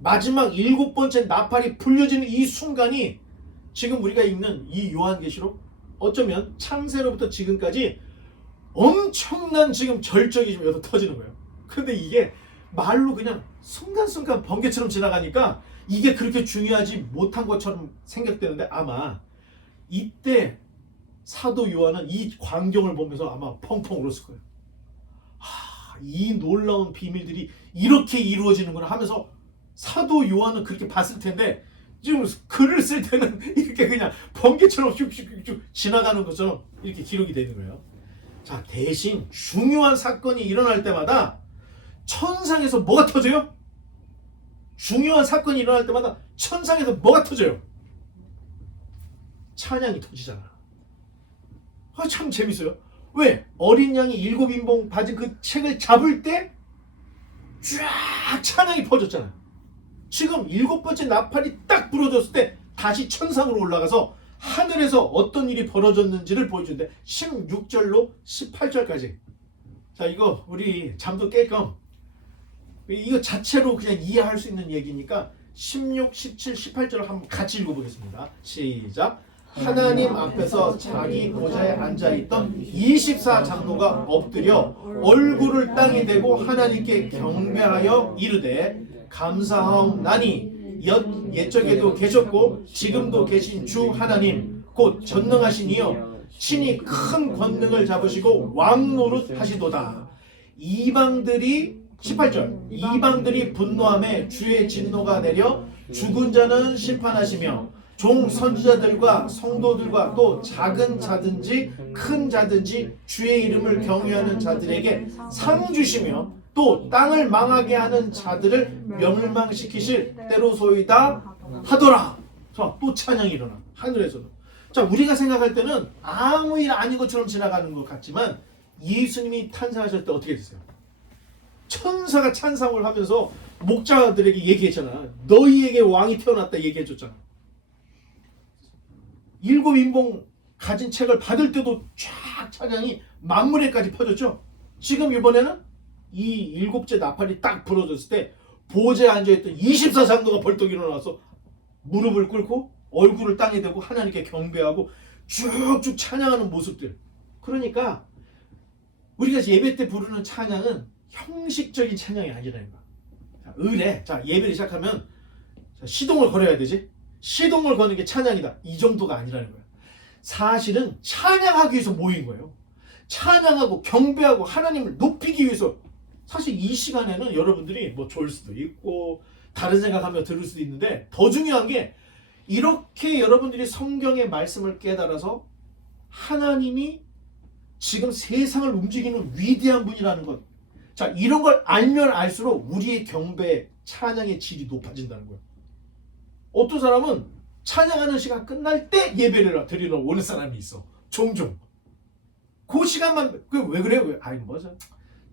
마지막 일곱 번째 나팔이 불려지는 이 순간이 지금 우리가 읽는 이 요한계시록 어쩌면 창세로부터 지금까지 엄청난 지금 절정이 지금 여기서 터지는 거예요. 근데 이게 말로 그냥 순간순간 번개처럼 지나가니까 이게 그렇게 중요하지 못한 것처럼 생각되는데, 아마 이때 사도 요한은 이 광경을 보면서 아마 펑펑 울었을 거예요. 이 놀라운 비밀들이 이렇게 이루어지는구나 하면서 사도 요한은 그렇게 봤을 텐데, 지금 글을 쓸 때는 이렇게 그냥 번개처럼 슉슉슉 지나가는 것처럼 이렇게 기록이 되는 거예요. 자, 대신 중요한 사건이 일어날 때마다 천상에서 뭐가 터져요? 중요한 사건이 일어날 때마다 천상에서 뭐가 터져요? 찬양이 터지잖아. 참 재밌어요. 왜? 어린 양이 일곱 인봉 받은 그 책을 잡을 때 쫙 찬양이 퍼졌잖아요. 지금 일곱 번째 나팔이 딱 불어졌을 때 다시 천상으로 올라가서 하늘에서 어떤 일이 벌어졌는지를 보여주는데 16절로 18절까지. 자, 이거 우리 잠도 깰 겸 이거 자체로 그냥 이해할 수 있는 얘기니까 16, 17, 18절을 한번 같이 읽어보겠습니다. 시작. 하나님 앞에서 자기 보좌에 앉아있던 24장로가 엎드려 얼굴을 땅에 대고 하나님께 경배하여 이르되 감사하옵나니 옛적에도 계셨고 지금도 계신 주 하나님 곧 전능하신 이여 친히 큰 권능을 잡으시고 왕노릇 하시도다. 이방들이 18절 이방들이 분노하며 주의 진노가 내려 죽은 자는 심판하시며 종 선지자들과 성도들과 또 작은 자든지 큰 자든지 주의 이름을 경외하는 자들에게 상 주시며 또 땅을 망하게 하는 자들을 멸망시키실 때로소이다 하더라. 자, 또 찬양이 일어나 하늘에서는. 자, 우리가 생각할 때는 아무 일 아닌 것처럼 지나가는 것 같지만 예수님이 탄생하실 때 어떻게 됐어요? 천사가 찬송을 하면서 목자들에게 얘기했잖아. 너희에게 왕이 태어났다 얘기해줬잖아. 일곱 인봉 가진 책을 받을 때도 쫙 찬양이 만물에까지 퍼졌죠. 지금 이번에는 이 일곱째 나팔이 딱 불어졌을 때 보좌에 앉아있던 24장로가 벌떡 일어나서 무릎을 꿇고 얼굴을 땅에 대고 하나님께 경배하고 쭉쭉 찬양하는 모습들. 그러니까 우리가 예배 때 부르는 찬양은 형식적인 찬양이 아니라는 거야. 의례. 자, 예배를 시작하면 시동을 걸어야 되지. 시동을 거는 게 찬양이다. 이 정도가 아니라는 거예요. 사실은 찬양하기 위해서 모인 거예요. 찬양하고 경배하고 하나님을 높이기 위해서. 사실 이 시간에는 여러분들이 뭐 좋을 수도 있고 다른 생각하며 들을 수도 있는데 더 중요한 게 이렇게 여러분들이 성경의 말씀을 깨달아서 하나님이 지금 세상을 움직이는 위대한 분이라는 것. 자, 이런 걸 알면 알수록 우리의 경배, 찬양의 질이 높아진다는 거예요. 어떤 사람은 찬양하는 시간 끝날 때 예배를 드리러 오는 사람이 있어. 종종. 그 시간만, 왜 그래요? 아이, 뭐죠?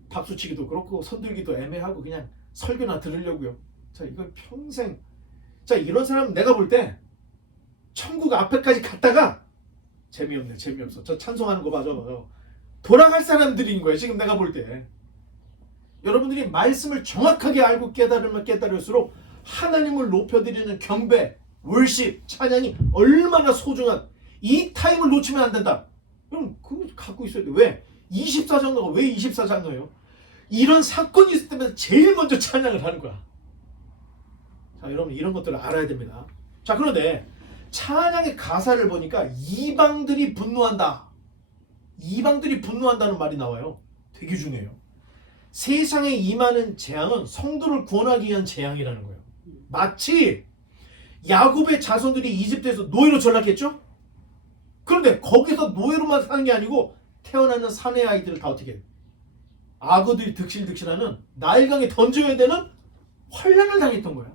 박수치기도 그렇고, 손들기도 애매하고, 그냥 설교나 들으려고요. 자, 이건 평생. 자, 이런 사람은 내가 볼 때, 천국 앞에까지 갔다가, 재미없네, 재미없어. 저 찬송하는 거 봐줘. 돌아갈 사람들인 거예요, 지금 내가 볼 때. 여러분들이 말씀을 정확하게 알고 깨달으면 깨달을수록 하나님을 높여드리는 경배, 월십, 찬양이 얼마나 소중한 이 타임을 놓치면 안 된다. 그럼 그거 갖고 있어야 돼. 왜? 24장로가 왜 24장로예요? 이런 사건이 있을 때마다 제일 먼저 찬양을 하는 거야. 자, 여러분 이런 것들을 알아야 됩니다. 자, 그런데 찬양의 가사를 보니까 이방들이 분노한다. 이방들이 분노한다는 말이 나와요. 되게 중요해요. 세상에 임하는 재앙은 성도를 구원하기 위한 재앙이라는 거예요. 마치 야곱의 자손들이 이집트에서 노예로 전락했죠? 그런데 거기서 노예로만 사는 게 아니고 태어나는 사내 아이들을 다 어떻게 해요? 악어들이 득실득실하는 나일강에 던져야 되는 환난을 당했던 거야.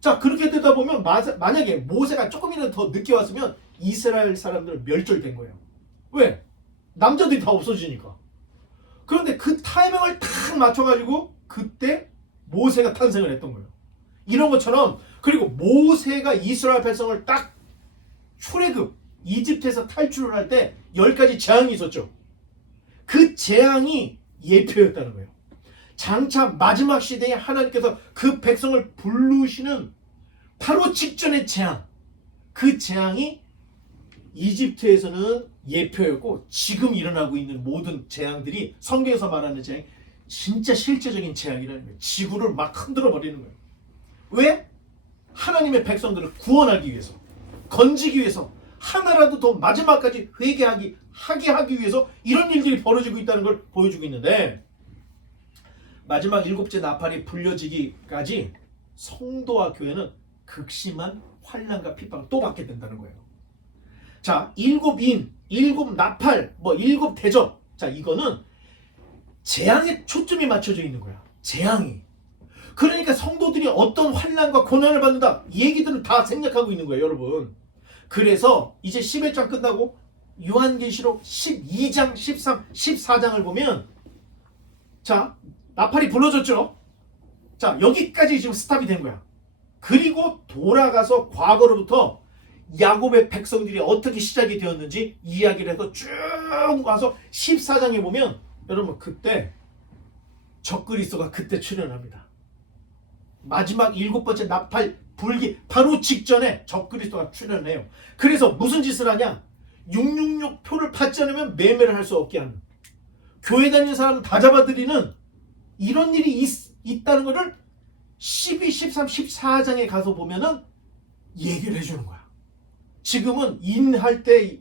자, 그렇게 되다 보면 만약에 모세가 조금이라도 더 늦게 왔으면 이스라엘 사람들은 멸절된 거예요. 왜? 남자들이 다 없어지니까. 그런데 그 타이밍을 딱 맞춰가지고 그때 모세가 탄생을 했던 거예요. 이런 것처럼. 그리고 모세가 이스라엘 백성을 딱 출애굽 이집트에서 탈출을 할 때 10가지 재앙이 있었죠. 그 재앙이 예표였다는 거예요. 장차 마지막 시대에 하나님께서 그 백성을 부르시는 바로 직전의 재앙. 그 재앙이 이집트에서는 예표였고 지금 일어나고 있는 모든 재앙들이 성경에서 말하는 재앙이 진짜 실제적인 재앙이라는 거예요. 지구를 막 흔들어 버리는 거예요. 왜? 하나님의 백성들을 구원하기 위해서, 건지기 위해서, 하나라도 더 마지막까지 회개하게 하기 위해서 이런 일들이 벌어지고 있다는 걸 보여주고 있는데, 마지막 7째 나팔이 불려지기까지 성도와 교회는 극심한 환난과 핍박을 또 받게 된다는 거예요. 자, 7인, 7나팔, 7대접. 자, 이거는 재앙에 초점이 맞춰져 있는 거야. 재앙이. 그러니까 성도들이 어떤 환난과 고난을 받는다. 이 얘기들은 다 생략하고 있는 거예요, 여러분. 그래서 이제 11장 끝나고 요한계시록 12장, 13, 14장을 보면, 자, 나팔이 불러졌죠. 자, 여기까지 지금 스탑이 된 거야. 그리고 돌아가서 과거로부터 야곱의 백성들이 어떻게 시작이 되었는지 이야기를 해서 쭉 와서 14장에 보면 여러분 그때 적그리스도가 그때 출현합니다. 마지막 7번째 나팔 불기 바로 직전에 적그리스도가 출현해요. 그래서 무슨 짓을 하냐? 666 표를 받지 않으면 매매를 할 수 없게 하는, 교회 다니는 사람 다 잡아들이는 이런 일이 있다는 것을 12, 13, 14장에 가서 보면은 얘기를 해주는 거야. 지금은 인할 때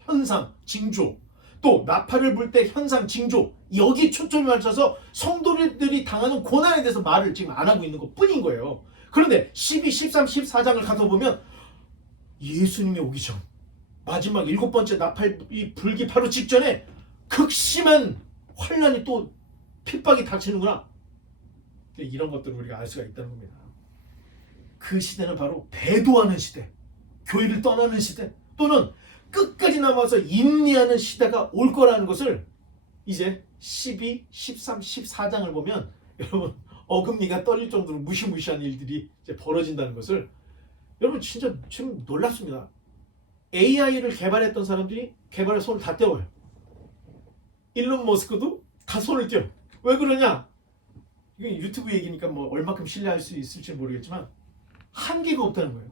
현상, 징조, 또 나팔을 불 때 현상, 징조, 여기 초점이 맞춰서 성도들이 당하는 고난에 대해서 말을 지금 안 하고 있는 것 뿐인 거예요. 그런데 12, 13, 14장을 가서 보면 예수님이 오기 전 마지막 7번째 나팔이 불기 바로 직전에 극심한 환난이 또 핍박이 닥치는구나. 이런 것들을 우리가 알 수가 있다는 겁니다. 그 시대는 바로 배도하는 시대, 교회를 떠나는 시대, 또는 끝까지 남아서 인내하는 시대가 올 거라는 것을 이제 12, 13, 14장을 보면 여러분 어금니가 떨릴 정도로 무시무시한 일들이 이제 벌어진다는 것을 여러분 진짜 지금 놀랍습니다. AI를 개발했던 사람들이 개발에 손을 다 떼어요. 일론 머스크도 다 손을 떼어. 왜 그러냐? 이게 유튜브 얘기니까 뭐 얼마큼 신뢰할 수 있을지 모르겠지만 한계가 없다는 거예요.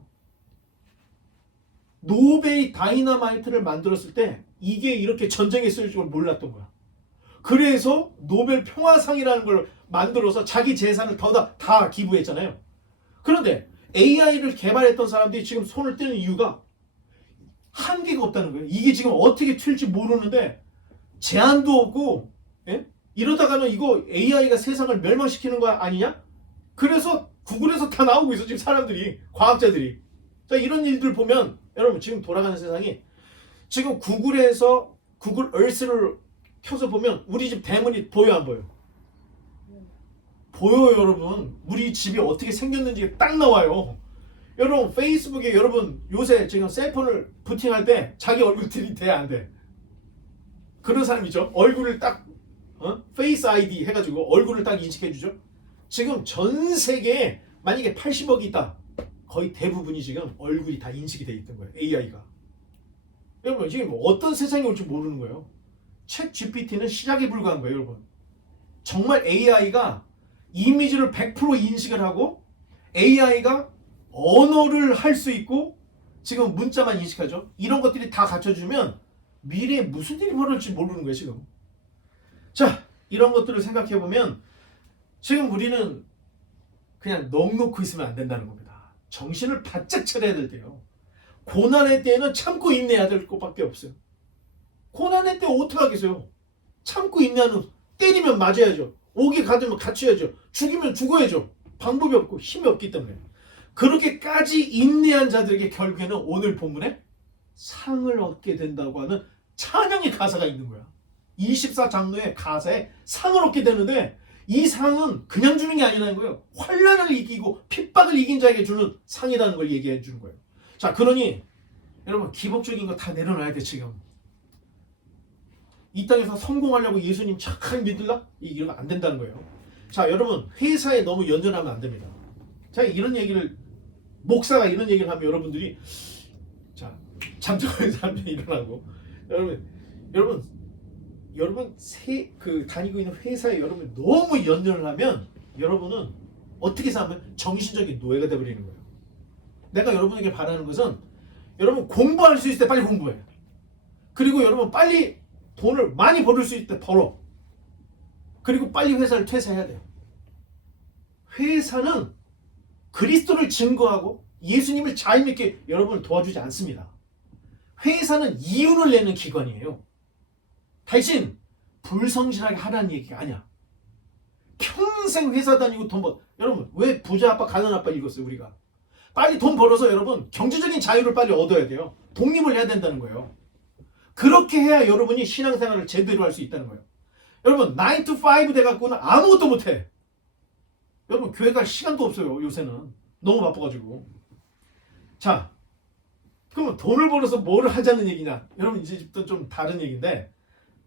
노베이 다이너마이트를 만들었을 때 이게 이렇게 전쟁에 쓰일 줄 몰랐던 거야. 그래서 노벨 평화상이라는 걸 만들어서 자기 재산을 다 기부했잖아요. 그런데 AI를 개발했던 사람들이 지금 손을 떼는 이유가 한계가 없다는 거예요. 이게 지금 어떻게 튈지 모르는데 제한도 없고, 예? 이러다가는 이거 AI가 세상을 멸망시키는 거 아니냐? 그래서 구글에서 다 나오고 있어 지금 사람들이, 과학자들이. 자, 이런 일들 보면 여러분 지금 돌아가는 세상이, 지금 구글에서 구글 얼스를 켜서 보면 우리 집 대문이 보여 안 보여? 보여요 여러분. 우리 집이 어떻게 생겼는지 딱 나와요. 여러분 페이스북에 여러분 요새 지금 셀폰을 부팅할 때 자기 얼굴 들이대 안 돼? 그런 사람 있죠. 얼굴을 딱 페이스 아이디 해가지고 얼굴을 딱 인식해주죠. 지금 전 세계에 만약에 80억이 있다, 거의 대부분이 지금 얼굴이 다 인식이 돼 있던 거예요. AI가. 여러분 지금 어떤 세상이 올지 모르는 거예요. 챗 GPT는 시작에 불과한 거예요 여러분. 정말 AI가 이미지를 100% 인식을 하고 AI가 언어를 할 수 있고 지금 문자만 인식하죠. 이런 것들이 다 갖춰주면 미래에 무슨 일이 벌어질지 모르는 거예요 지금. 자, 이런 것들을 생각해 보면 지금 우리는 그냥 넋놓고 있으면 안 된다는 겁니다. 정신을 바짝 차려야 될 때요. 고난의 때에는 참고 인내해야 될 것밖에 없어요. 고난의 때 어떡하겠어요? 참고 인내하는, 때리면 맞아야죠. 옥에 가두면 갇혀야죠. 죽이면 죽어야죠. 방법이 없고 힘이 없기 때문에. 그렇게까지 인내한 자들에게 결국에는 오늘 본문에 상을 얻게 된다고 하는 찬양의 가사가 있는 거야. 24장로의 가사에 상을 얻게 되는데 이 상은 그냥 주는 게 아니라는 거예요. 환난을 이기고 핍박을 이긴 자에게 주는 상이라는 걸 얘기해 주는 거예요. 자, 그러니 여러분 기복적인 거 다 내려놔야 돼 지금. 이 땅에서 성공하려고 예수님 착하게 믿을라? 이러면 안 된다는 거예요. 자, 여러분 회사에 너무 연연하면 안 됩니다. 자, 이런 얘기를, 목사가 이런 얘기를 하면 여러분들이 자, 잠자는 사람이 일어나고, 여러분 다니고 있는 회사에 여러분 너무 연연을 하면 여러분은 어떻게 사면 정신적인 노예가 되어버리는 거예요. 내가 여러분에게 바라는 것은 여러분 공부할 수 있을 때 빨리 공부해. 그리고 여러분 빨리 돈을 많이 벌을 수 있을 때 벌어. 그리고 빨리 회사를 퇴사해야 돼요. 회사는 그리스도를 증거하고 예수님을 잘 믿게 여러분을 도와주지 않습니다. 회사는 이윤을 내는 기관이에요. 대신 불성실하게 하라는 얘기가 아니야. 평생 회사 다니고 돈 벌, 여러분 왜 부자 아빠 가난 아빠 읽었어요 우리가? 빨리 돈 벌어서 여러분 경제적인 자유를 빨리 얻어야 돼요. 독립을 해야 된다는 거예요. 그렇게 해야 여러분이 신앙생활을 제대로 할 수 있다는 거예요. 여러분 9 to 5 돼갖고는 아무것도 못해. 여러분 교회 갈 시간도 없어요 요새는. 너무 바빠가지고. 자, 그러면 돈을 벌어서 뭐를 하자는 얘기냐? 여러분 이제 집도 좀 다른 얘기인데,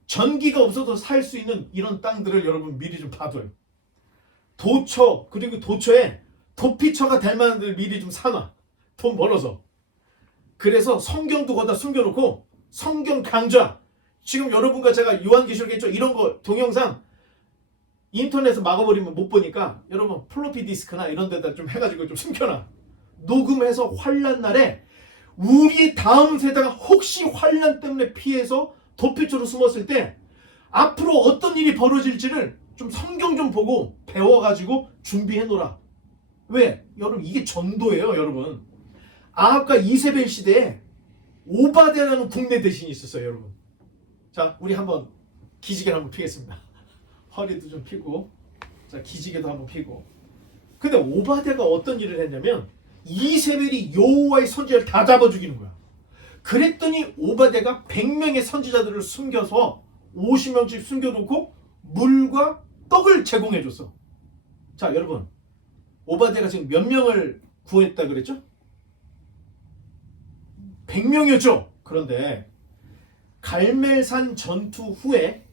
전기가 없어도 살 수 있는 이런 땅들을 여러분 미리 좀 봐둬요. 도처, 그리고 도처에 도피처가 될 만한 데를 미리 좀 사놔. 돈 벌어서. 그래서 성경도 거기다 숨겨놓고 성경 강좌, 지금 여러분과 제가 요한계시록 했죠? 이런 거 동영상 인터넷에 막아버리면 못 보니까 여러분 플로피 디스크나 이런 데다 좀 해가지고 좀 숨겨놔. 녹음해서 환난 날에 우리 다음 세대가 혹시 환난 때문에 피해서 도피처로 숨었을 때 앞으로 어떤 일이 벌어질지를 좀 성경 좀 보고 배워가지고 준비해 놓으라. 왜? 여러분 이게 전도예요 여러분. 아합과 이세벨 시대에 오바댜라는 국내 대신이 있었어요 여러분. 자, 우리 한번 기지개를 한번 피겠습니다. 허리도 좀 피고, 자, 기지개도 한번 피고. 근데 오바댜가 어떤 일을 했냐면 이세벨이 여호와의 선지자를 다 잡아 죽이는 거야. 그랬더니 오바댜가 100명의 선지자들을 숨겨서 50명씩 숨겨놓고 물과 떡을 제공해줬어. 자, 여러분 오바댜가 지금 몇 명을 구했다 그랬죠? 100명이었죠. 그런데 갈멜산 전투 후에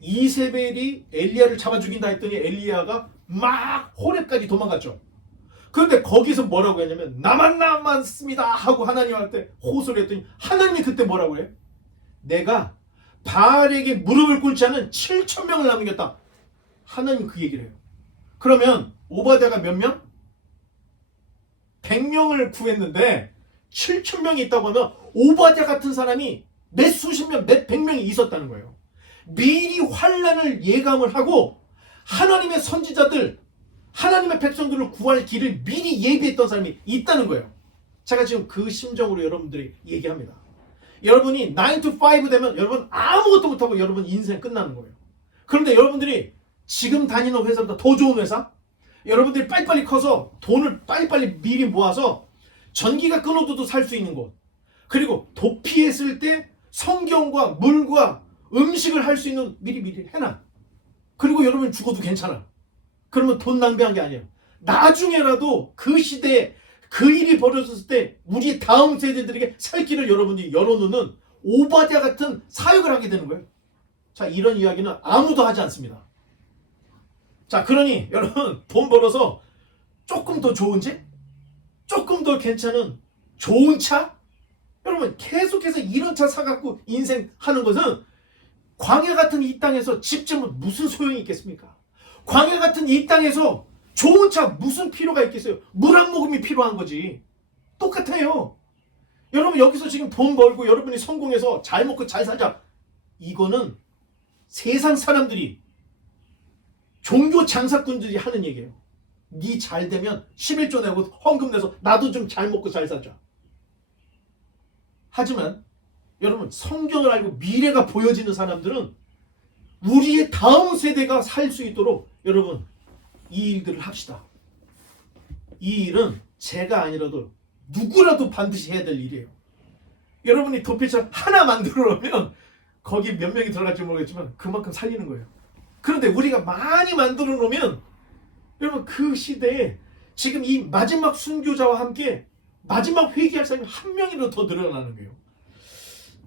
이세벨이 엘리야를 잡아 죽인다 했더니 엘리야가 막 호렙까지 도망갔죠. 그런데 거기서 뭐라고 했냐면 나만 남았습니다 하고 하나님한테 호소를 했더니 하나님이 그때 뭐라고 해? 내가 바알에게 무릎을 꿇지 않은 7,000명을 남겼다. 하나님 그 얘기를 해요. 그러면 오바댜가 몇 명? 100명을 구했는데 7,000명이 있다고 하면 오바댜 같은 사람이 몇 수십 명, 몇 100명이 있었다는 거예요. 미리 환난을 예감을 하고 하나님의 선지자들 하나님의 백성들을 구할 길을 미리 예비했던 사람이 있다는 거예요. 제가 지금 그 심정으로 여러분들이 얘기합니다. 여러분이 9 to 5 되면 여러분 아무것도 못하고 여러분 인생 끝나는 거예요. 그런데 여러분들이 지금 다니는 회사보다 더 좋은 회사, 여러분들이 빨리빨리 커서 돈을 빨리빨리 미리 모아서 전기가 끊어도 살 수 있는 곳, 그리고 도피했을 때 성경과 물과 음식을 할 수 있는 미리 해놔. 그리고 여러분 죽어도 괜찮아. 그러면 돈 낭비한 게 아니에요. 나중에라도 그 시대에 그 일이 벌어졌을 때 우리 다음 세대들에게 살 길을 여러분이 열어놓는 오바댜 같은 사역을 하게 되는 거예요. 자, 이런 이야기는 아무도 하지 않습니다. 자, 그러니 여러분 돈 벌어서 조금 더 좋은 집, 조금 더 괜찮은 좋은 차, 여러분 계속해서 이런 차 사갖고 인생 하는 것은 광야 같은 이 땅에서 집 지으면 무슨 소용이 있겠습니까? 광야 같은 이 땅에서 좋은 차 무슨 필요가 있겠어요? 물 한 모금이 필요한 거지. 똑같아요. 여러분 여기서 지금 돈 벌고 여러분이 성공해서 잘 먹고 잘 살자. 이거는 세상 사람들이, 종교 장사꾼들이 하는 얘기예요. 네 잘 되면 11조 내고 헌금 내서 나도 좀 잘 먹고 잘 살자. 하지만 여러분 성경을 알고 미래가 보여지는 사람들은 우리의 다음 세대가 살 수 있도록 여러분 이 일들을 합시다. 이 일은 제가 아니라도 누구라도 반드시 해야 될 일이에요. 여러분이 도피처 하나 만들어 놓으면 거기 몇 명이 들어갈지 모르겠지만 그만큼 살리는 거예요. 그런데 우리가 많이 만들어 놓으면 여러분 그 시대에 지금 이 마지막 순교자와 함께 마지막 회개할 사람이 한 명이라도 더 늘어나는 거예요.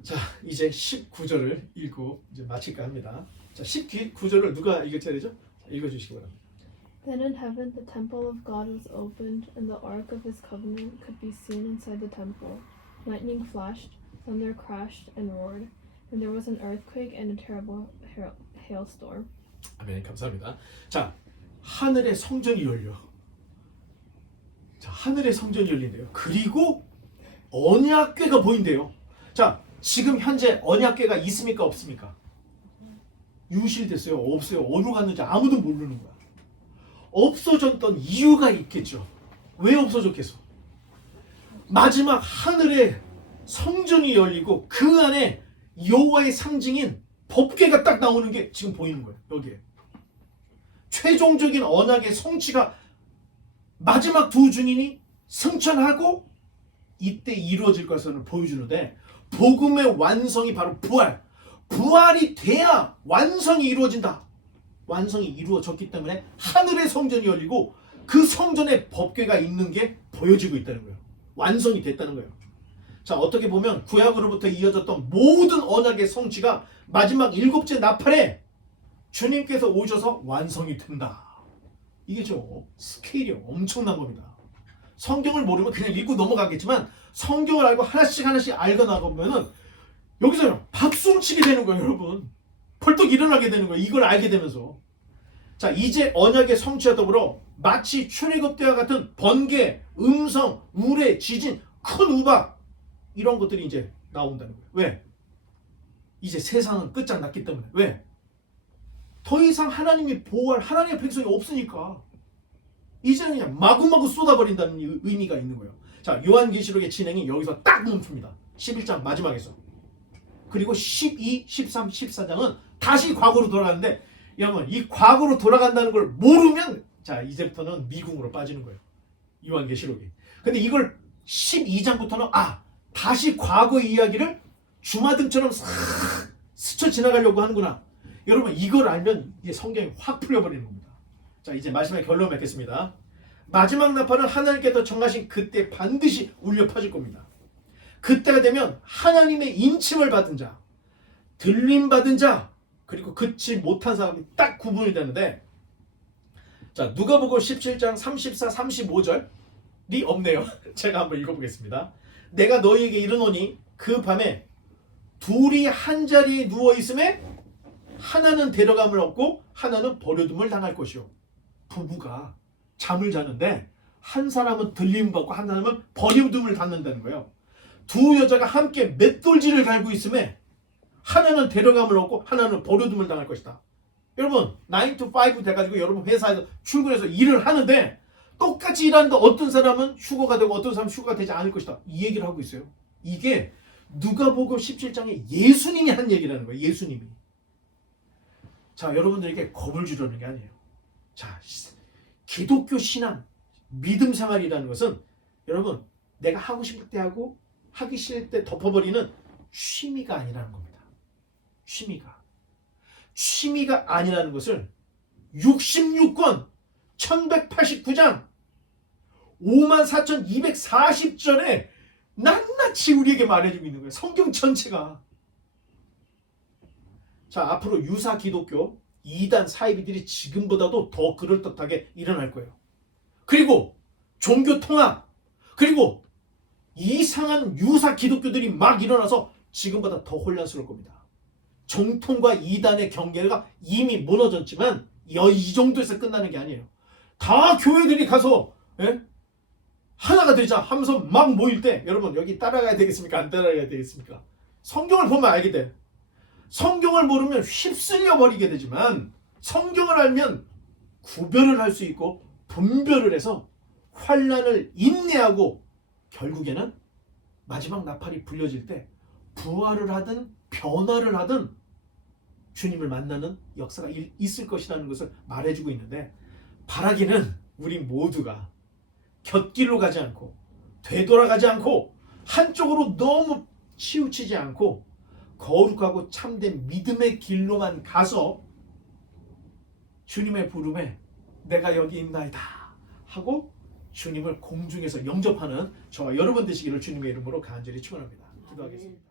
자, 이제 19절을 읽고 이제 마칠까 합니다. 자, 19절을 누가 읽을 차례죠? 읽어주시기 바랍니다. Then in heaven the temple of God was opened, and the ark of his covenant could be seen inside the temple. Lightning flashed, thunder crashed and roared, and there was an earthquake and a terrible hailstorm. 아멘, 감사합니다. 자, 하늘의 성전이 열려. 자, 하늘의 성전이 열린대요. 그리고 언약궤가 보인대요. 자, 지금 현재 언약궤가 있습니까 없습니까? 유실됐어요? 없어요? 어디로 갔는지 아무도 모르는 거야. 없어졌던 이유가 있겠죠. 왜 없어졌겠어? 마지막 하늘의 성전이 열리고 그 안에 여호와의 상징인 법궤가 딱 나오는 게 지금 보이는 거예요. 여기에 최종적인 언약의 성취가 마지막 두 증인이 승천하고 이때 이루어질 것을 보여주는데, 복음의 완성이 바로 부활이 돼야 완성이 이루어진다. 완성이 이루어졌기 때문에 하늘의 성전이 열리고 그 성전에 법궤가 있는 게 보여지고 있다는 거예요. 완성이 됐다는 거예요. 자, 어떻게 보면 구약으로부터 이어졌던 모든 언약의 성취가 마지막 7째 나팔에 주님께서 오셔서 완성이 된다. 이게 스케일이 엄청난 겁니다. 성경을 모르면 그냥 읽고 넘어가겠지만 성경을 알고 하나씩 알고 나가면은 여기서 박수를 치게 되는 거예요, 여러분. 벌떡 일어나게 되는 거예요. 이걸 알게 되면서. 자, 이제 언약의 성취와 더불어 마치 출애굽 때와 같은 번개, 음성, 우레, 지진, 큰 우박, 이런 것들이 이제 나온다는 거예요. 왜? 이제 세상은 끝장났기 때문에. 왜? 더 이상 하나님이 보호할 하나님의 백성이 없으니까 이제는 그냥 마구마구 쏟아버린다는 의미가 있는 거예요. 자, 요한계시록의 진행이 여기서 딱 멈춥니다. 11장 마지막에서. 그리고 12, 13, 14장은 다시 과거로 돌아가는데, 여러분 이 과거로 돌아간다는 걸 모르면 자, 이제부터는 미궁으로 빠지는 거예요. 요한계시록이. 근데 이걸 12장부터는 다시 과거의 이야기를 주마등처럼 싹 스쳐 지나가려고 하는구나. 여러분 이걸 알면 이게 성경이 확 풀려버리는 겁니다. 자, 이제 마지막에 결론 맺겠습니다. 마지막 나팔은 하나님께서 정하신 그때 반드시 울려 퍼질 겁니다. 그때가 되면 하나님의 인침을 받은 자, 들림 받은 자, 그리고 그치 못한 사람이 딱 구분이 되는데, 자, 누가복음 17장 34, 35절이 없네요. 제가 한번 읽어보겠습니다. 내가 너희에게 이르노니 그 밤에 둘이 한 자리에 누워 있음에 하나는 데려감을 얻고 하나는 버려둠을 당할 것이요. 부부가 잠을 자는데 한 사람은 들림 받고 한 사람은 버려둠을 당는다는 거예요. 두 여자가 함께 맷돌질을 갈고 있음에 하나는 데려감을 얻고 하나는 버려둠을 당할 것이다. 여러분 9 to 5 돼가지고 여러분 회사에서 출근해서 일을 하는데 똑같이 일하는데 어떤 사람은 휴거가 되고 어떤 사람은 휴거가 되지 않을 것이다. 이 얘기를 하고 있어요. 이게 누가복음 17장에 예수님이 한 얘기라는 거예요. 예수님이. 자, 여러분들에게 겁을 주려는 게 아니에요. 자, 기독교 신앙, 믿음 생활이라는 것은 여러분 내가 하고 싶을 때 하고 하기 싫을 때 덮어버리는 취미가 아니라는 겁니다. 취미가 아니라는 것을 66권 1189장 54,240절에 낱낱이 우리에게 말해주고 있는 거예요. 성경 전체가. 자, 앞으로 유사 기독교 이단 사이비들이 지금보다도 더 그럴듯하게 일어날 거예요. 그리고 종교 통합, 그리고 이상한 유사 기독교들이 막 일어나서 지금보다 더 혼란스러울 겁니다. 정통과 이단의 경계가 이미 무너졌지만 이 정도에서 끝나는 게 아니에요. 다 교회들이 가서 하나가 되자 하면서 막 모일 때 여러분 여기 따라가야 되겠습니까? 안 따라가야 되겠습니까? 성경을 보면 알게 돼. 성경을 모르면 휩쓸려 버리게 되지만 성경을 알면 구별을 할 수 있고 분별을 해서 환난을 인내하고 결국에는 마지막 나팔이 불려질 때 부활을 하든 변화를 하든 주님을 만나는 역사가 있을 것이라는 것을 말해주고 있는데 바라기는 우리 모두가 곁길로 가지 않고 되돌아가지 않고 한쪽으로 너무 치우치지 않고 거룩하고 참된 믿음의 길로만 가서 주님의 부름에 내가 여기 있나이다 하고 주님을 공중에서 영접하는 저와 여러분 되시기를 주님의 이름으로 간절히 축원합니다. 기도하겠습니다.